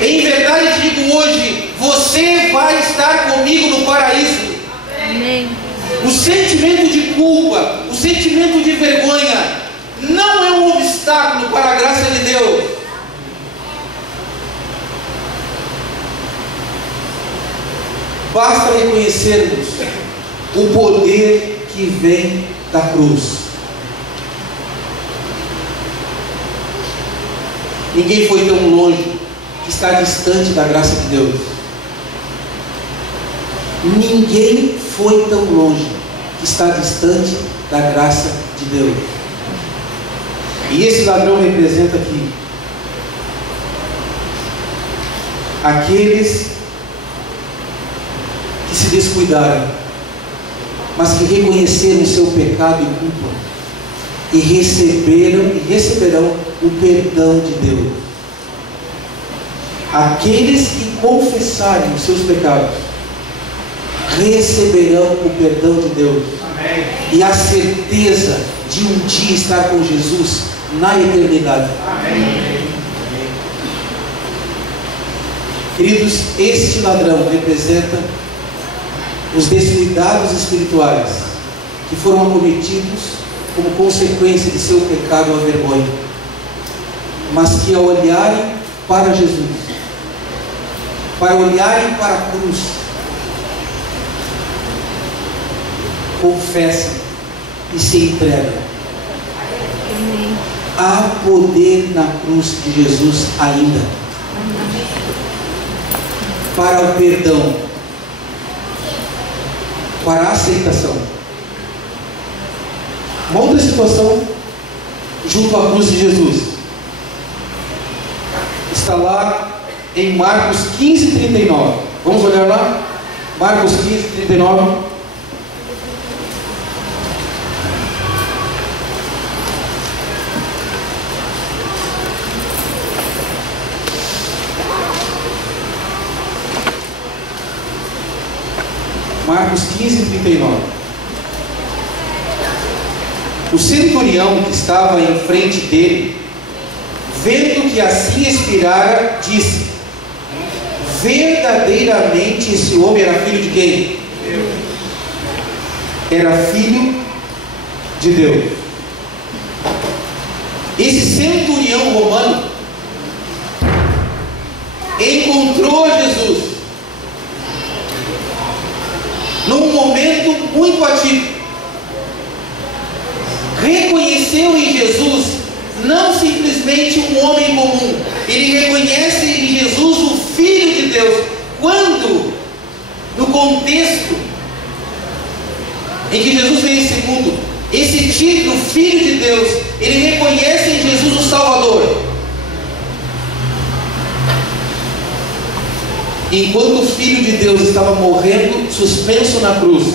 Em verdade digo hoje, você vai estar comigo no paraíso. Amém. O sentimento de culpa, o sentimento de vergonha não é um obstáculo para a graça de Deus. Basta reconhecermos o poder que vem da cruz. Ninguém foi tão longe que está distante da graça de Deus. Ninguém foi tão longe que está distante da graça de Deus. E esse ladrão representa aqui aqueles que se descuidaram, mas que reconheceram o seu pecado e culpa e receberão o perdão de Deus. Aqueles que confessarem os seus pecados receberão o perdão de Deus. Amém. E a certeza de um dia estar com Jesus na eternidade. Amém. Queridos, este ladrão representa os descuidados espirituais que foram acometidos como consequência de seu pecado ou vergonha, mas que ao olharem para Jesus, para olharem para a cruz, confessam e se entregam. Há poder na cruz de Jesus ainda para o perdão, para a aceitação. Uma outra situação junto à cruz de Jesus está lá em Marcos 15:39. Vamos olhar lá? Marcos 15:39. Marcos 15:39. O centurião que estava em frente dele, vendo que assim expirara, disse: verdadeiramente esse homem era filho de quem? Era filho de Deus. Esse centurião romano encontrou Jesus num momento muito atípico. Reconheceu em Jesus não simplesmente um homem comum, ele reconhece em Jesus o Filho de Deus. Quando, no contexto em que Jesus veio a esse mundo, esse título, Filho de Deus, ele reconhece em Jesus o Salvador. Enquanto o Filho de Deus estava morrendo, suspenso na cruz,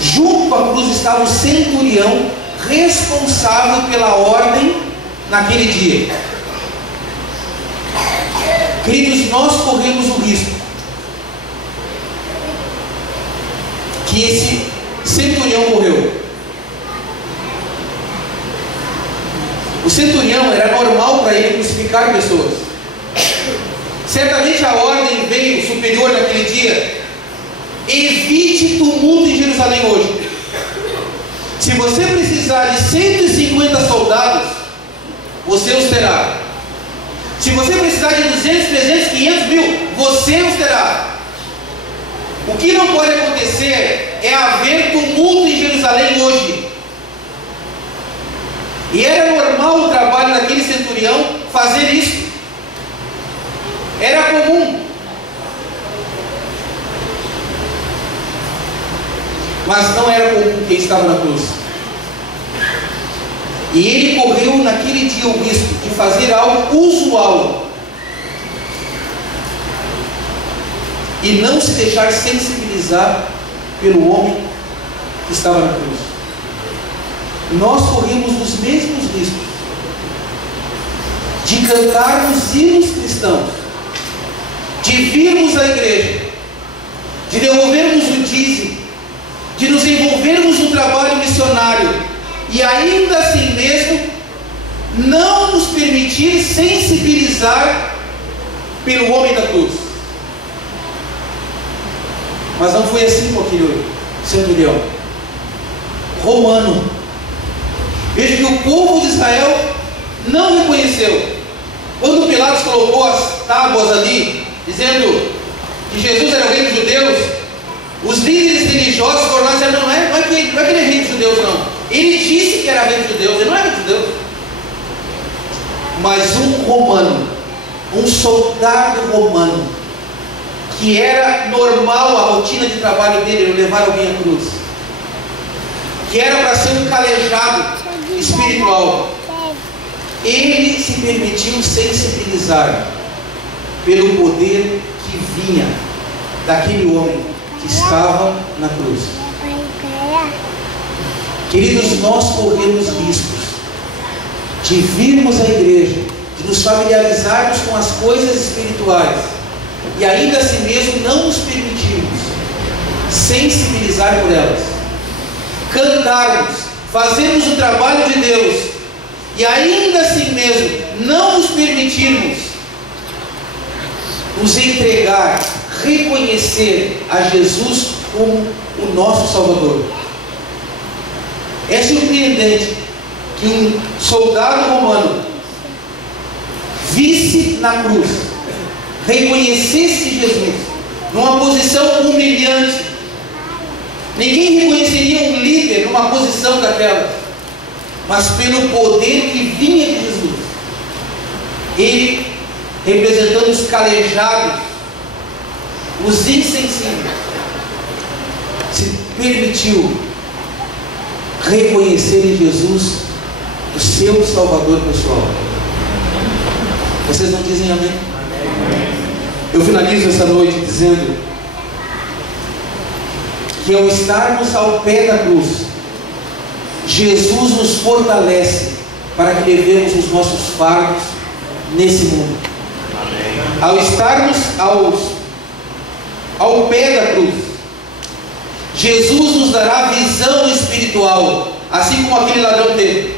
junto à cruz estava o centurião responsável pela ordem naquele dia. Queridos, nós corremos o risco que esse centurião correu. O centurião era normal para ele crucificar pessoas. Certamente a ordem veio superior naquele dia: evite tumulto em Jerusalém hoje. Se você precisar de 150 soldados, você os terá. Se você precisar de 200, 300, 500 mil, você os terá. O que não pode acontecer é haver tumulto em Jerusalém hoje. E era normal o trabalho daquele centurião fazer isso. Era comum. Mas não era comum quem estava na cruz. E ele correu naquele dia o risco de fazer algo usual e não se deixar sensibilizar pelo homem que estava na cruz. Nós corremos os mesmos riscos de cantarmos hinos cristãos, de virmos à igreja, de devolvermos o dízimo, de nos envolvermos no trabalho missionário e ainda assim mesmo não nos permitir sensibilizar pelo homem da cruz. Mas não foi assim com aquele centurião romano. Veja que o povo de Israel não reconheceu. Quando Pilatos colocou as tábuas ali, dizendo que Jesus era o rei dos judeus, os líderes religiosos foram lá e disseram: não é que ele é rei dos judeus, não. Ele disse que era rei dos judeus, ele não é rei dos judeus. Mas um romano, um soldado romano, que era normal a rotina de trabalho dele, levar alguém à cruz, que era para ser um calejado espiritual, ele se permitiu sensibilizar pelo poder que vinha daquele homem que estava na cruz. Queridos, nós corremos riscos de virmos à igreja, de nos familiarizarmos com as coisas espirituais e ainda assim mesmo não nos permitirmos sensibilizar por elas, cantarmos, fazermos o trabalho de Deus e ainda assim mesmo não nos permitirmos nos entregar, reconhecer a Jesus como o nosso Salvador. É surpreendente que um soldado romano visse na cruz, reconhecesse Jesus numa posição humilhante. Ninguém reconheceria um líder numa posição daquela, mas pelo poder que vinha de Jesus, ele, representando os calejados, os insensíveis, se permitiu reconhecer em Jesus o seu Salvador pessoal. Vocês não dizem amém? Eu finalizo essa noite dizendo que ao estarmos ao pé da cruz, Jesus nos fortalece para que levemos os nossos fardos nesse mundo. Ao estarmos ao pé da cruz, Jesus nos dará visão espiritual, assim como aquele ladrão teve.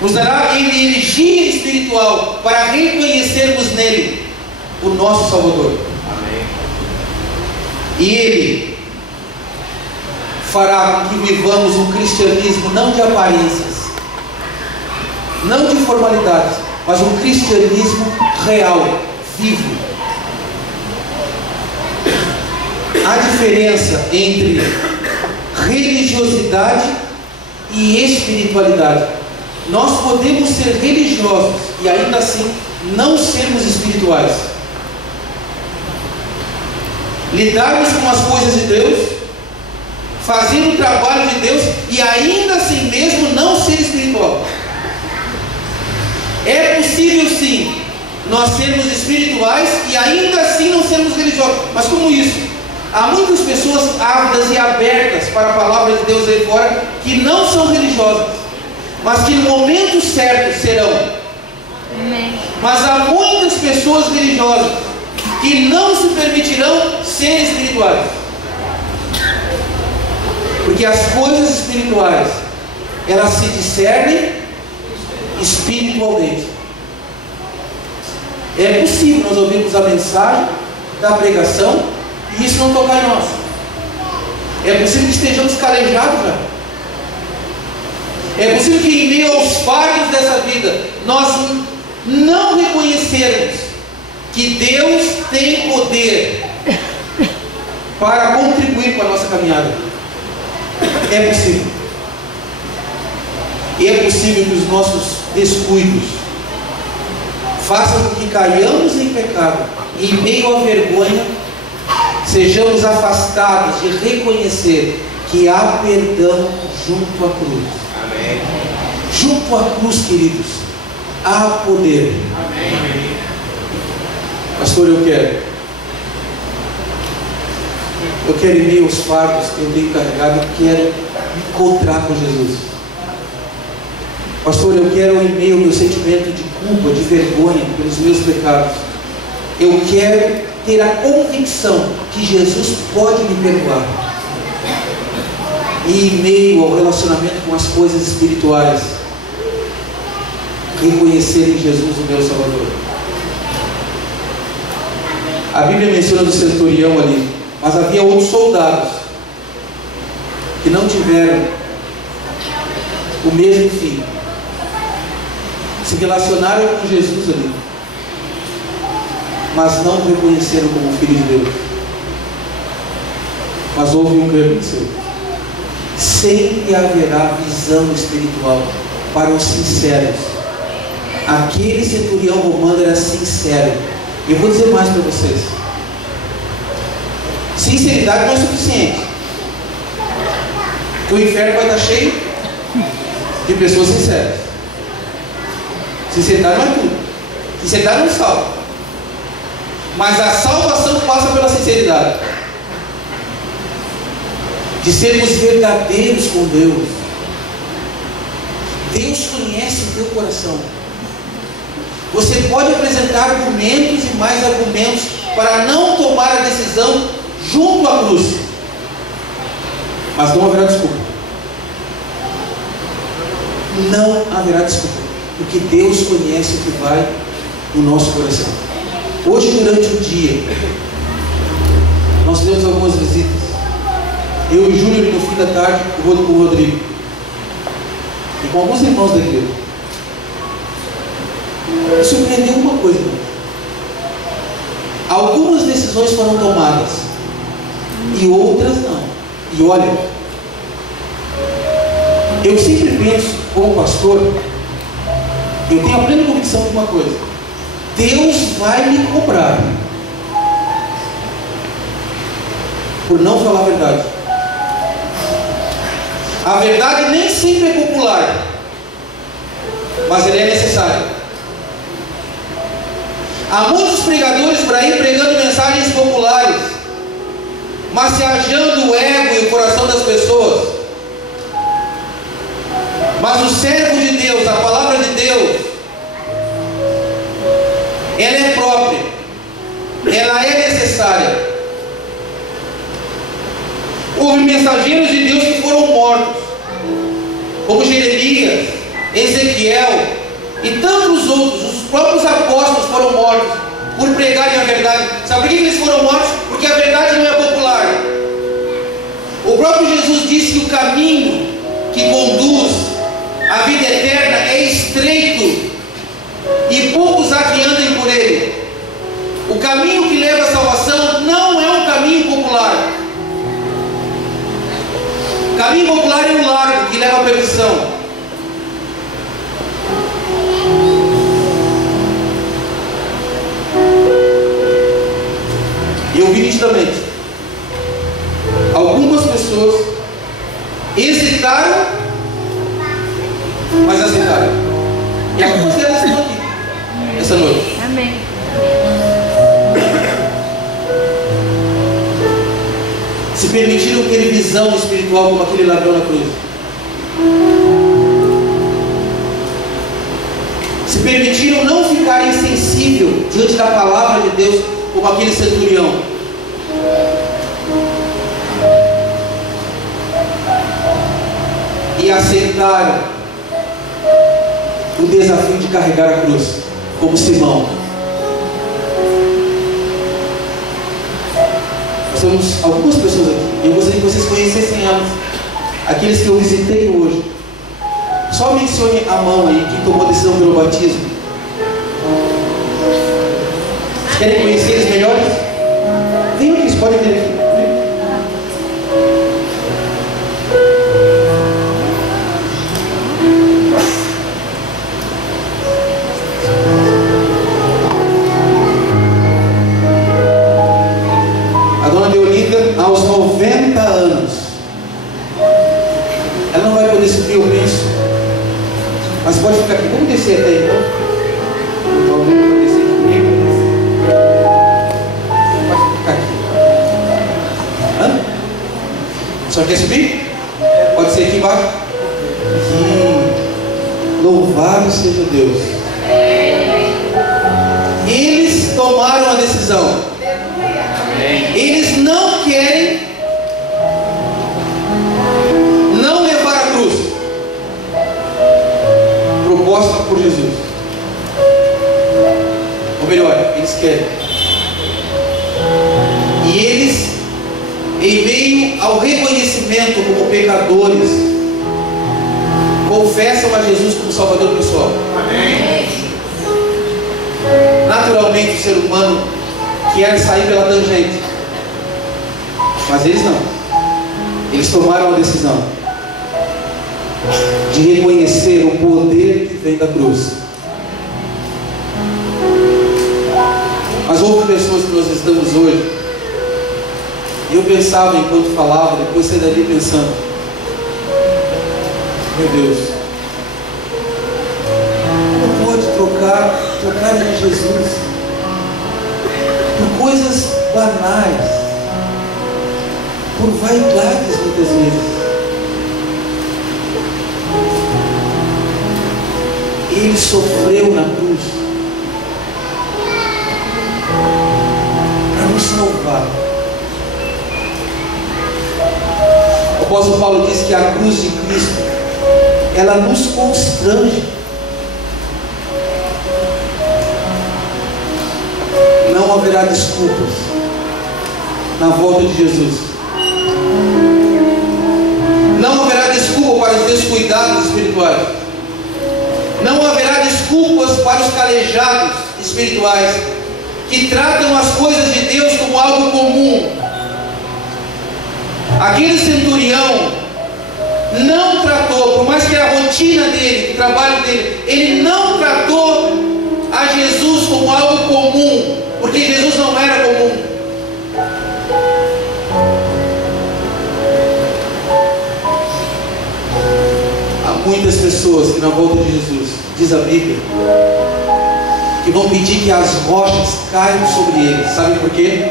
Nos dará energia espiritual para reconhecermos nele o nosso Salvador. Amém. E ele fará com que vivamos um cristianismo não de aparências, não de formalidades, mas um cristianismo real, vivo. A diferença entre religiosidade e espiritualidade. Nós podemos ser religiosos e ainda assim não sermos espirituais. Lidarmos com as coisas de Deus, fazer o trabalho de Deus e ainda assim mesmo não ser espiritual. É possível sim nós sermos espirituais e ainda assim não sermos religiosos. Mas como isso? Há muitas pessoas ávidas e abertas para a palavra de Deus aí fora que não são religiosas, mas que no momento certo serão. Amém. Mas há muitas pessoas religiosas que não se permitirão ser espirituais, porque as coisas espirituais elas se discernem espiritualmente. É possível nós ouvirmos a mensagem da pregação e isso não tocar em nós. É possível que estejamos calejados já. É possível que em meio aos fardos dessa vida nós não reconhecermos que Deus tem poder para contribuir com a nossa caminhada. É possível. E é possível que os nossos descuidos façam com que caiamos em pecado e em meio à vergonha sejamos afastados de reconhecer que há perdão junto à cruz. Amém. Junto à cruz, queridos, há poder. Amém. Pastor, eu quero em meio aos fardos que eu tenho carregado, eu quero encontrar com Jesus. Pastor, eu quero em meio ao meu sentimento de culpa, de vergonha pelos meus pecados, eu quero ter a convicção que Jesus pode me perdoar. E em meio ao relacionamento com as coisas espirituais, reconhecer em Jesus o meu Salvador. A Bíblia menciona do centurião ali, mas havia outros soldados que não tiveram o mesmo fim. Se relacionaram com Jesus ali, mas não o reconheceram como Filho de Deus. Mas houve um que reconheceu. Sempre haverá visão espiritual para os sinceros. Aquele centurião romano era sincero. Eu vou dizer mais para vocês. Sinceridade não é suficiente. O inferno vai estar cheio de pessoas sinceras. Sinceridade não é tudo. Sinceridade não salva. Mas a salvação passa pela sinceridade. De sermos verdadeiros com Deus. Deus conhece o teu coração. Você pode apresentar argumentos e mais argumentos para não tomar a decisão junto à cruz, mas não haverá desculpa. Não haverá desculpa, porque Deus conhece o que vai no nosso coração. Hoje, durante o dia, nós temos algumas visitas. Eu e Júnior, no fim da tarde, eu vou com o Rodrigo e com alguns irmãos da igreja. Me surpreendeu uma coisa, irmão. Algumas decisões foram tomadas e outras não. E olha, eu sempre penso, como pastor, eu tenho a plena convicção de uma coisa: Deus vai me cobrar por não falar a verdade. A verdade nem sempre é popular, mas ela é necessária. Há muitos pregadores por aí pregando mensagens populares, massageando o ego e o coração das pessoas. Mas o servo de Deus, a palavra de Deus, ela é própria, ela é necessária. Houve mensageiros de Deus que foram mortos, como Jeremias, Ezequiel e tantos outros. Os próprios apóstolos foram mortos por pregarem a verdade. Sabe por que eles foram mortos? Porque a verdade não é popular. O próprio Jesus disse que o caminho que conduz à vida eterna é estreito e poucos há que andem por ele. O caminho que leva à salvação não é um caminho popular. O caminho popular é um largo que leva à perdição. E eu vi nitidamente algumas pessoas hesitaram, mas aceitaram. E algumas delas estão aqui essa noite. Amém. Se permitiram ter visão espiritual como aquele ladrão na cruz. Se permitiram não ficar insensível diante da palavra de Deus como aquele centurião. E aceitaram o desafio de carregar a cruz, como Simão. Nós temos algumas pessoas aqui. Eu gostaria que vocês conhecessem elas. Aqueles que eu visitei hoje. Só mencione a mão aí, que tomou decisão pelo batismo. Vocês querem conhecer eles melhores? Venham aqui, vocês podem vir aqui. A dona Deolinda, aos 90 anos, ela não vai poder subir, eu penso. Mas pode ficar aqui. Vamos descer até aí, então. Vamos descer aqui comigo. Pode ficar aqui. Hã? Só quer subir? Pode ser aqui embaixo? Que louvado seja Deus. Eles tomaram a decisão. Eles não querem não levar a cruz proposta por Jesus. Ou melhor, eles querem. E eles, em meio ao reconhecimento como pecadores, confessam a Jesus como Salvador pessoal. Amém. Naturalmente o ser humano quer sair pela tangente, mas eles não. Eles tomaram a decisão de reconhecer o poder que vem da cruz. Mas houve pessoas que nós estamos hoje, e eu pensava enquanto falava, depois saí dali pensando, meu Deus, como pode trocar de Jesus por coisas banais, por vaidades muitas vezes? Ele sofreu na cruz para nos salvar. O apóstolo Paulo diz que a cruz de Cristo, ela nos constrange. Não haverá desculpas na volta de Jesus. Não haverá desculpa para os descuidados espirituais. Não haverá desculpas para os calejados espirituais que tratam as coisas de Deus como algo comum. Aquele centurião não tratou, por mais que era a rotina dele, o trabalho dele, ele não tratou a Jesus como algo comum, porque Jesus não era comum. Há muitas pessoas que na volta de Jesus, diz a Bíblia, que vão pedir que as rochas caiam sobre eles. Sabe por quê?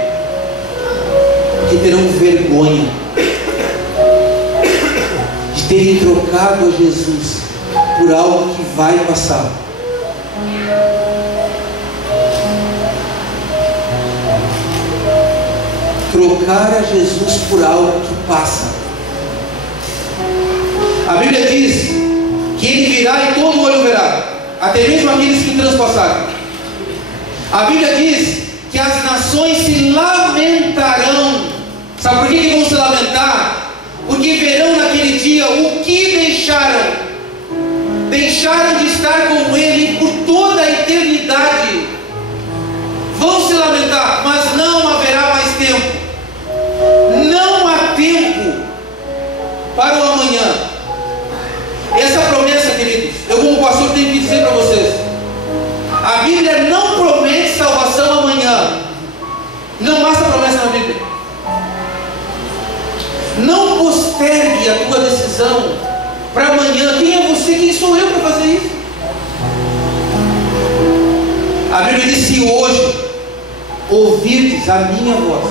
Porque terão vergonha de terem trocado a Jesus por algo que vai passar. Trocar a Jesus por algo que passa. A Bíblia diz que Ele virá e todo olho verá, até mesmo aqueles que transpassaram. A Bíblia diz que as nações se lamentarão. Sabe por que vão se lamentar? e verão naquele dia o que deixaram. Deixaram de estar com Ele por toda a eternidade. Vão se lamentar, mas não haverá mais tempo. Não há tempo para o amanhã. Essa promessa, queridos, eu como pastor tenho que dizer para vocês: a Bíblia não promete salvação amanhã. Não há essa promessa na Bíblia. Não postergue a tua decisão para amanhã. Quem é você? Quem sou eu para fazer isso? A Bíblia diz: se hoje ouvirdes a minha voz,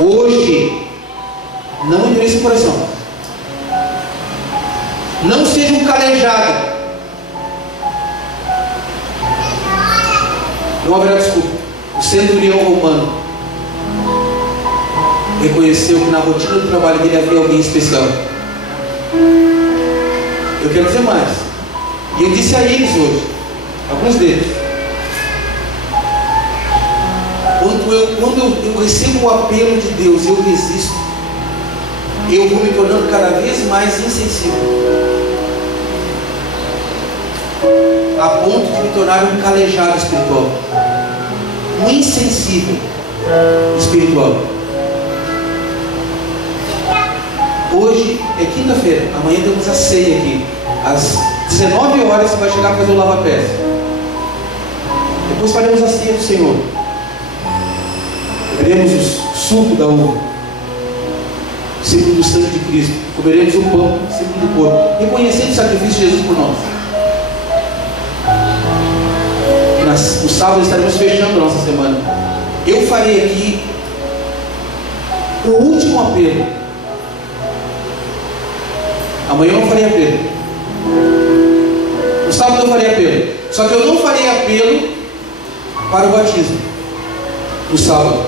hoje, não endurece o coração, não seja um calejado, não haverá desculpa. O centurião romano reconheceu que na rotina do trabalho dele havia alguém especial. Eu quero dizer mais, e eu disse a eles hoje, alguns deles: quando eu recebo o apelo de Deus e eu resisto, eu vou me tornando cada vez mais insensível, a ponto de me tornar um calejado espiritual, um insensível espiritual. Hoje é quinta-feira, amanhã temos a ceia aqui. Às 19 horas você vai chegar para fazer o lava-pés. Depois faremos a ceia do Senhor. Beberemos o suco da uva, símbolo do sangue de Cristo. Comeremos o pão, símbolo do corpo, reconhecendo o sacrifício de Jesus por nós. No sábado estaremos fechando a nossa semana. Eu farei aqui o último apelo. Amanhã eu não farei apelo. No sábado eu farei apelo. Só que eu não farei apelo para o batismo no sábado.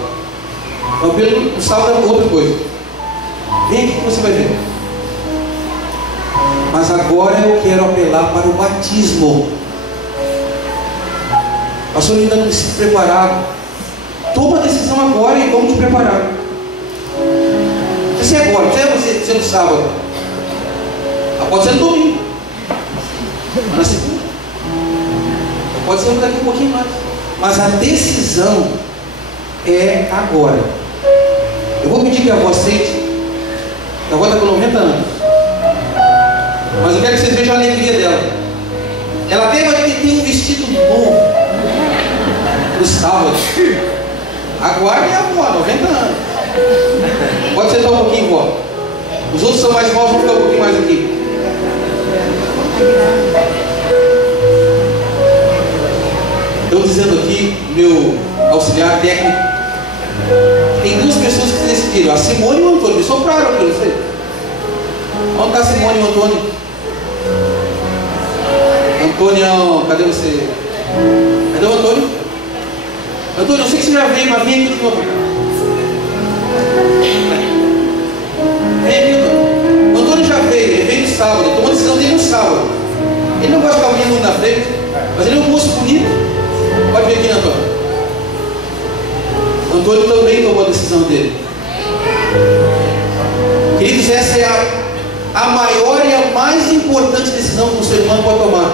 O apelo no sábado é outra coisa. Vem aqui que você vai ver. Mas agora eu quero apelar para o batismo. Pastor, ainda não se preparar. Toma a decisão agora e vamos te preparar. Não sei agora, não sei ser no sábado. Pode ser no domingo, na segunda, pode ser daqui um pouquinho mais. Mas a decisão é agora. Eu vou pedir que a avó aceite. A avó está com 90 anos, mas eu quero que vocês vejam a alegria dela. Ela até vai ter um vestido novo no sábado. Aguardem a avó, 90 anos. Pode sentar um pouquinho, vó. Os outros são mais novos, vão ficar um pouquinho mais aqui. Eu dizendo aqui, meu auxiliar técnico, tem duas pessoas que decidiram, a Simone e o Antônio. Me sopraram aqui, não sei. Onde está a Simone e o Antônio? Antônio, cadê você? Cadê o Antônio? Antônio, eu sei que você já veio, mas vem aqui de novo. Vem aqui, Antônio. O Antônio já veio, ele veio no sábado, ele tomou a decisão dele no sábado. Ele não gosta de ficar ouvindo na frente, mas ele é um moço bonito. Pode vir aqui, né, Antônio? O Antônio também tomou a decisão dele. Queridos, essa é a maior e a mais importante decisão que o ser humano pode tomar.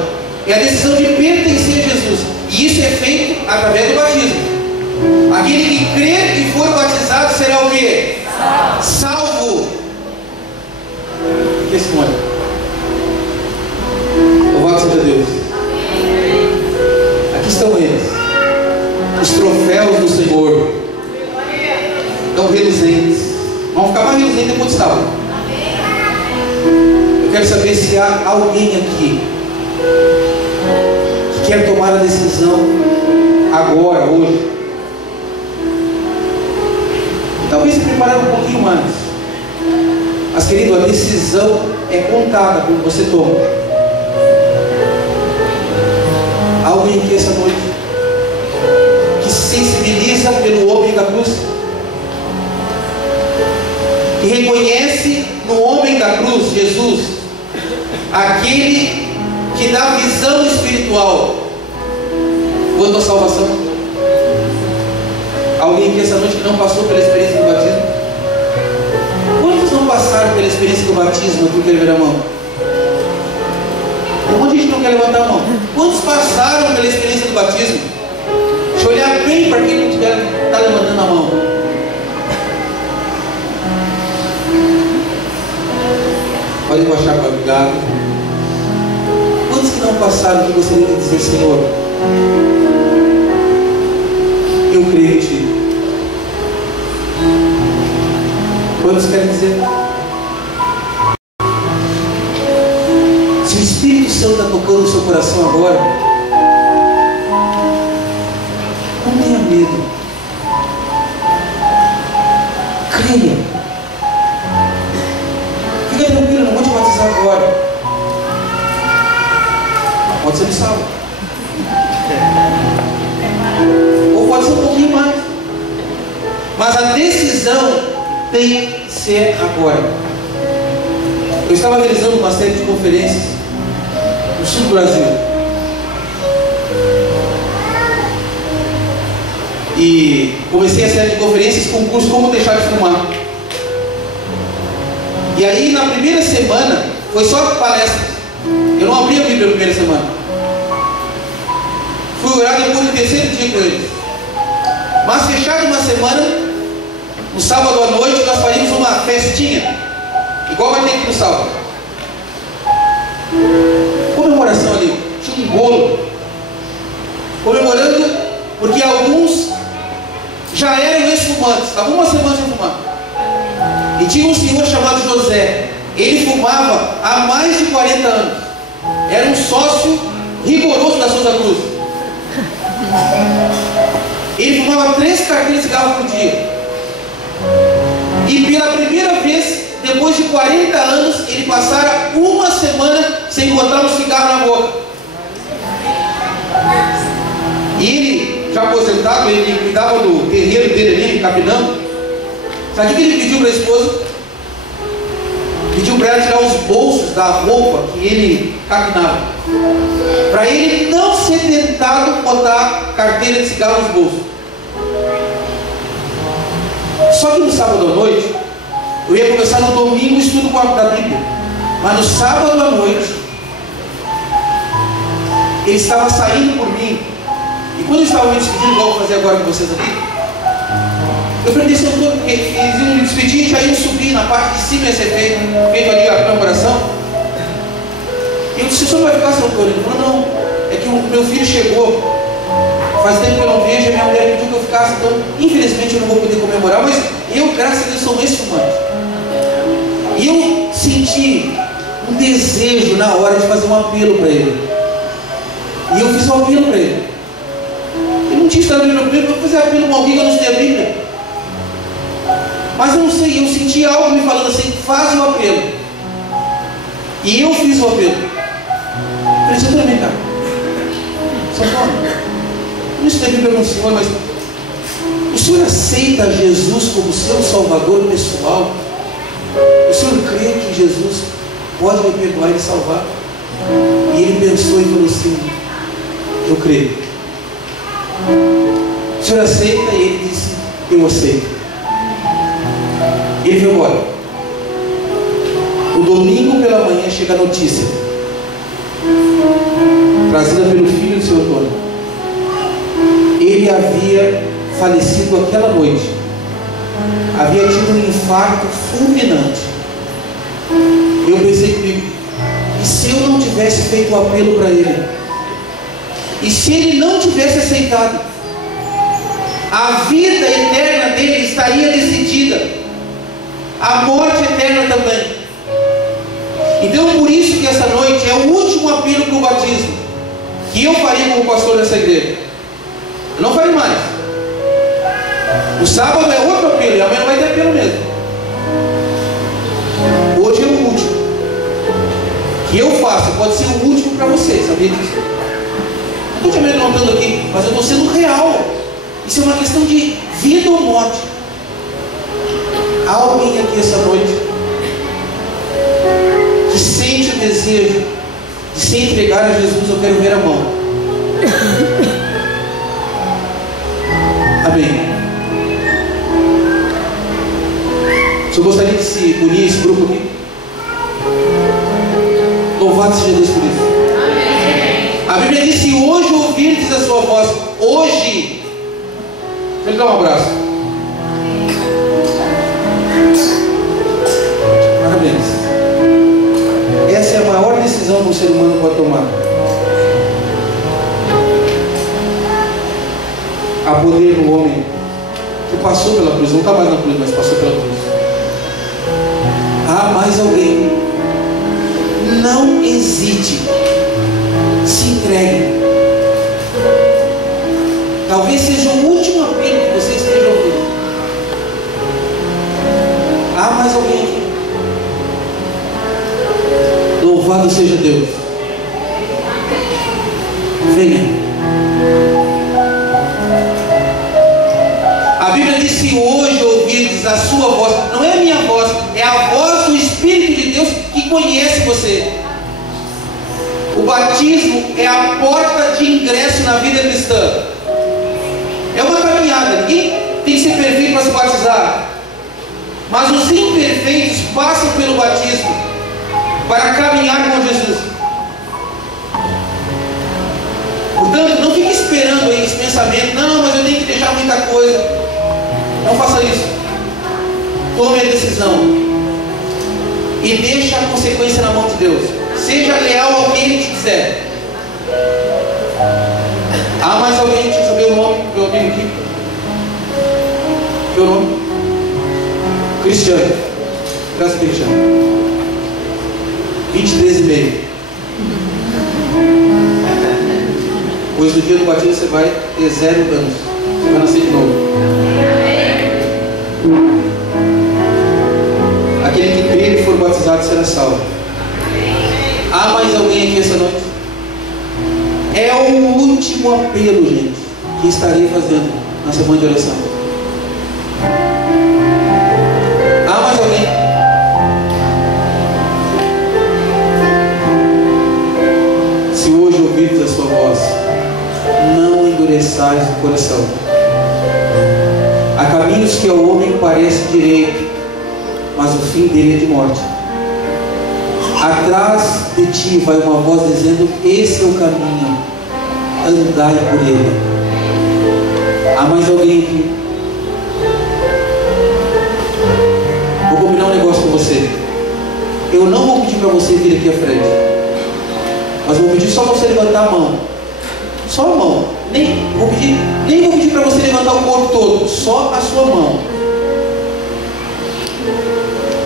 É a decisão de pertencer a Jesus. E isso é feito através do batismo. Aquele que crer e for batizado será o quê? Salvo. Responde. Louvado seja Deus. Aqui estão eles, os troféus do Senhor. Estão reluzentes. Vão ficar mais reluzentes depois de sábado. Eu quero saber se há alguém aqui que quer tomar a decisão agora, hoje. Talvez se preparar um pouquinho mais. Mas, querido, a decisão é contada quando você toma. Alguém aqui essa noite que se sensibiliza pelo homem da cruz, que reconhece no homem da cruz, Jesus, aquele que dá visão espiritual quanto à salvação. Alguém aqui essa noite que não passou pela experiência do batismo? Quantos não não passaram pela experiência do batismo aqui, quero ver a mão? Tem um monte de gente que não quer levantar a mão. Quantos passaram pela experiência do batismo? Deixa eu olhar bem para quem não está levantando a mão. Pode baixar para o gado. Quantos que não passaram que gostariam de dizer, Senhor, eu creio em Ti? Quantos querem dizer? Se o Espírito Santo está tocando o seu coração agora, não tenha medo. Creia. Fica tranquilo, não vou te batizar agora. Pode ser no sábado. Ou pode ser um pouquinho mais. Mas a decisão tem que ser agora. Eu estava realizando uma série de conferências no sul do Brasil. E comecei a série de conferências com o curso Como Deixar de Fumar. E aí na primeira semana foi só palestra. Eu não abri a Bíblia na primeira semana. Fui orar depois do terceiro dia com eles. Mas fechado uma semana, no sábado à noite nós faríamos uma festinha, igual vai ter aqui no sábado. Comemoração ali, tinha um bolo. Comemorando, porque alguns já eram ex-fumantes, estavam uma semana sem fumar. E tinha um senhor chamado José. Ele fumava há mais de 40 anos. Era um sócio rigoroso da Souza Cruz. Ele fumava 3 carteiras de cigarro por dia. E pela primeira vez, depois de 40 anos, ele passara uma semana sem botar um cigarro na boca. E ele, já aposentado, ele cuidava do terreiro dele ali, em Capinão. Sabe o que ele pediu para a esposa? Pediu para ela tirar os bolsos da roupa que ele capinava, para ele não ser tentado botar carteira de cigarro nos bolsos. Só que no sábado à noite, eu ia começar no domingo o estudo da Bíblia, mas no sábado à noite, ele estava saindo por mim, e quando eu estava me despedindo, igual eu vou fazer agora com vocês aqui, eu prendei sempre todo, porque eles iam me despedir e já iam subir na parte de cima, ia ser feito ali a comemoração. E eu disse: o senhor vai ficar, seu doutor? Ele falou: não, é que o meu filho chegou, faz tempo que eu não vejo, e a minha mulher pediu que eu ficasse, então infelizmente eu não vou poder comemorar, mas eu, graças a Deus, sou ex-fumante. E eu senti um desejo na hora de fazer um apelo para ele. E eu fiz um apelo para ele. Eu não tinha estado na Bíblia, eu vou fazer apelo com alguém que eu não sei a Bíblia. Mas eu não sei, eu senti algo me falando assim: faz o apelo. E eu fiz o apelo. Eu disse: eu também, cara. São Paulo, eu não estudei a Bíblia com o senhor, mas o senhor aceita Jesus como seu Salvador pessoal? O senhor crê que Jesus pode me perdoar e me salvar? E ele pensou e falou assim: eu creio. O senhor aceita? E ele disse: eu aceito. Ele foi embora. No domingo pela manhã chega a notícia, trazida pelo filho do seu Antônio. Ele havia falecido aquela noite. Havia tido um infarto fulminante. Eu pensei comigo: e se eu não tivesse feito o apelo para ele? E se ele não tivesse aceitado? A vida eterna dele estaria decidida. A morte eterna também. Então por isso que essa noite é o último apelo para o batismo que eu faria como pastor dessa igreja. Eu não farei mais. O sábado é outro apelo, e amanhã não vai ter apelo mesmo. Hoje é o último que eu faço. Pode ser o último para vocês, sabia disso? Não estou te amedrontando aqui, mas eu estou sendo real. Isso é uma questão de vida ou morte. Há alguém aqui essa noite que sente o desejo de se entregar a Jesus? Eu quero ver a mão. Amém. Sou gostaria de se unir a esse grupo aqui? Louvado seja Deus por isso. A Bíblia diz: se hoje ouvirdes a sua voz, hoje. Deixa eu dar um abraço. Parabéns. Essa é a maior decisão que um ser humano pode tomar. Há poder no homem que passou pela cruz, não está mais na cruz, mas passou pela cruz. Há mais alguém. Não hesite. Se entregue. Talvez seja o último apelo que você esteja ouvindo. Há mais alguém aqui. Louvado seja Deus. Venha. A Bíblia diz: se hoje ouvirdes a sua voz, não é a minha voz, é a voz do Espírito de Deus que conhece você. O batismo é a porta de ingresso na vida cristã. É uma caminhada. Ninguém tem que ser perfeito para se batizar. Mas os imperfeitos passam pelo batismo para caminhar com Jesus. Portanto, não fique esperando aí esse pensamento: não, mas eu tenho que deixar muita coisa. Não faça isso. Tome a decisão e deixe a consequência na mão de Deus. Seja leal ao que Ele te disser. Há mais alguém? Deixa eu saber o nome do meu amigo aqui. Meu nome? Cristiano. Graças a Cristiano. 23,5. Pois no dia do batismo você vai ter 0 anos. Você vai nascer de novo. Aquele que crer e for batizado será salvo. Há mais alguém aqui essa noite? É o último apelo, gente, que estarei fazendo na semana de oração. Há mais alguém? Se hoje ouvirdes a sua voz, não endureçais o coração. Há caminhos que ao homem parece direito, mas o fim dele é de morte. Atrás de ti vai uma voz dizendo: esse é o caminho, andai por ele. Há mais alguém aqui? Vou combinar um negócio com você. Eu não vou pedir para você vir aqui à frente, mas vou pedir só para você levantar a mão. Só a mão. Nem vou pedir para você levantar o corpo todo. Só a sua mão.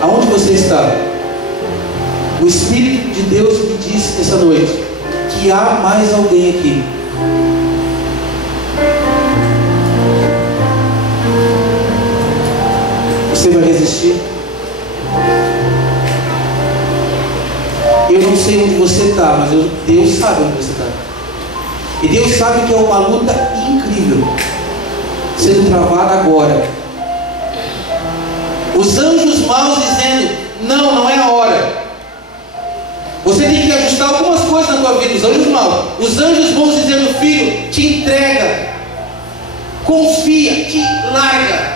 Aonde você está? O Espírito de Deus me disse essa noite que há mais alguém aqui. Você vai resistir? Eu não sei onde você está, mas Deus sabe onde você está. E Deus sabe que é uma luta incrível sendo travada agora. Os anjos maus dizendo: não, não é a hora. Você tem que ajustar algumas coisas na tua vida. Os anjos maus. Os anjos bons dizendo: filho, te entrega, confia, te larga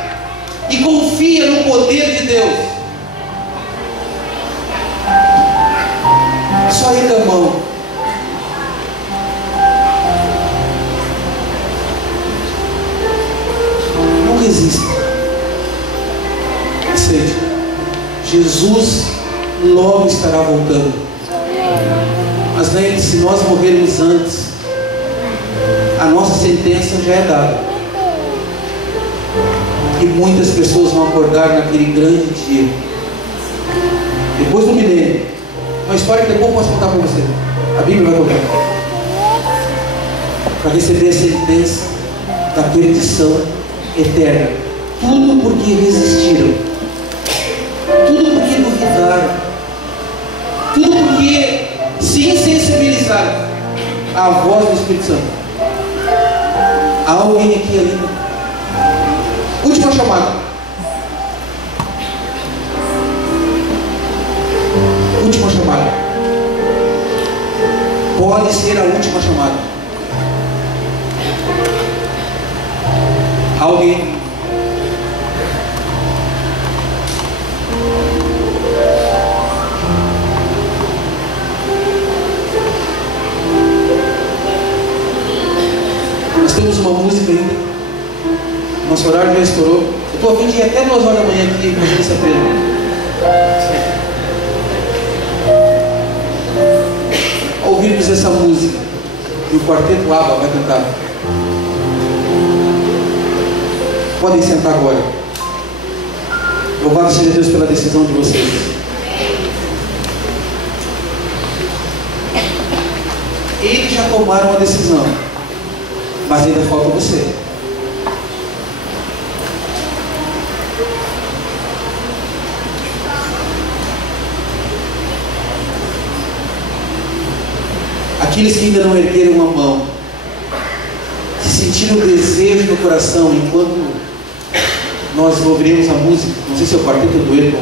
e confia no poder de Deus. Só erga a mão. Não resista. Aceite. Jesus logo estará voltando. Mas lembre-se, se nós morrermos antes, a nossa sentença já é dada. E muitas pessoas vão acordar naquele grande dia, depois do milênio. Uma história que depois eu posso contar para você. A Bíblia vai contar. Para receber a sentença da perdição eterna. Tudo porque resistiram. Tudo porque duvidaram. Tudo porque se insensibilizaram à voz do Espírito Santo. Há alguém aqui ainda? Última chamada. Última chamada. Pode ser a última chamada. temos uma música ainda. Nosso horário já estourou. Eu estou a fim de ir até 2 horas da manhã aqui fazendo esse apelo. Ao ouvirmos essa música, e o quarteto ABBA vai cantar. Podem sentar agora. Louvado seja Deus pela decisão de vocês. Eles já tomaram a decisão, mas ainda falta você. Aqueles que ainda não ergueram a mão, que sentiram o desejo no coração enquanto nós ouviremos a música. Não sei se é o quarteto do dueto,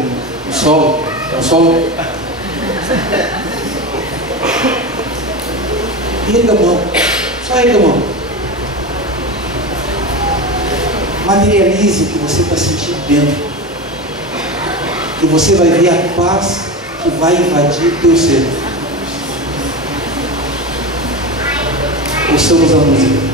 o solo. É um solo. Erga a mão, só erga a mão. Materialize o que você está sentindo dentro, e você vai ver a paz que vai invadir o teu ser. Ouçamos a música.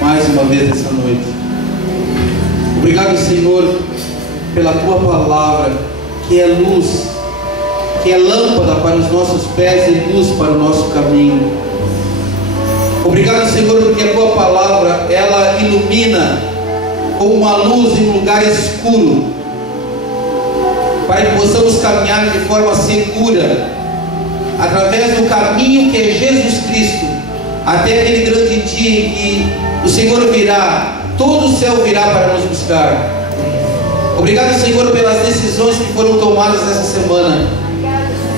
Mais uma vez essa noite. Obrigado, Senhor, pela Tua palavra, que é luz, que é lâmpada para os nossos pés e luz para o nosso caminho. Obrigado, Senhor, porque a Tua palavra, ela ilumina como uma luz em um lugar escuro, para que possamos caminhar de forma segura, através do caminho que é Jesus Cristo, até aquele grande dia em que o Senhor virá, todo o céu virá para nos buscar. Obrigado, Senhor, pelas decisões que foram tomadas essa semana,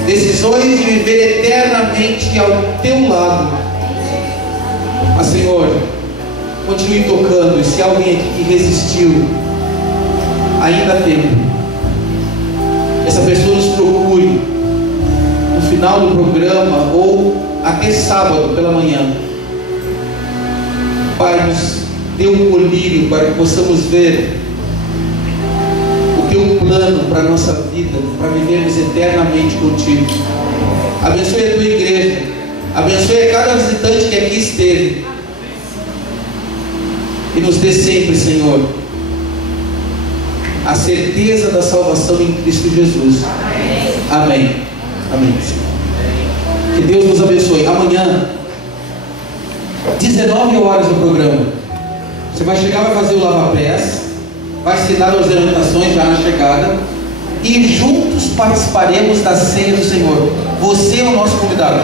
decisões de viver eternamente ao Teu lado. Mas, Senhor, continue tocando, e se há alguém aqui que resistiu, ainda há tempo. Essa pessoa nos procure no final do programa ou até sábado pela manhã. Pai, nos dê um colírio para que possamos ver o Teu plano para a nossa vida, para vivermos eternamente contigo. Abençoe a Tua igreja, abençoe a cada visitante que aqui esteve, e nos dê sempre, Senhor, a certeza da salvação em Cristo Jesus. Amém. Amém. Que Deus nos abençoe. Amanhã 19 horas o programa. Você vai chegar, vai fazer o lava-pés, vai se dar as orientações já na chegada e juntos participaremos da ceia do Senhor. Você é o nosso convidado.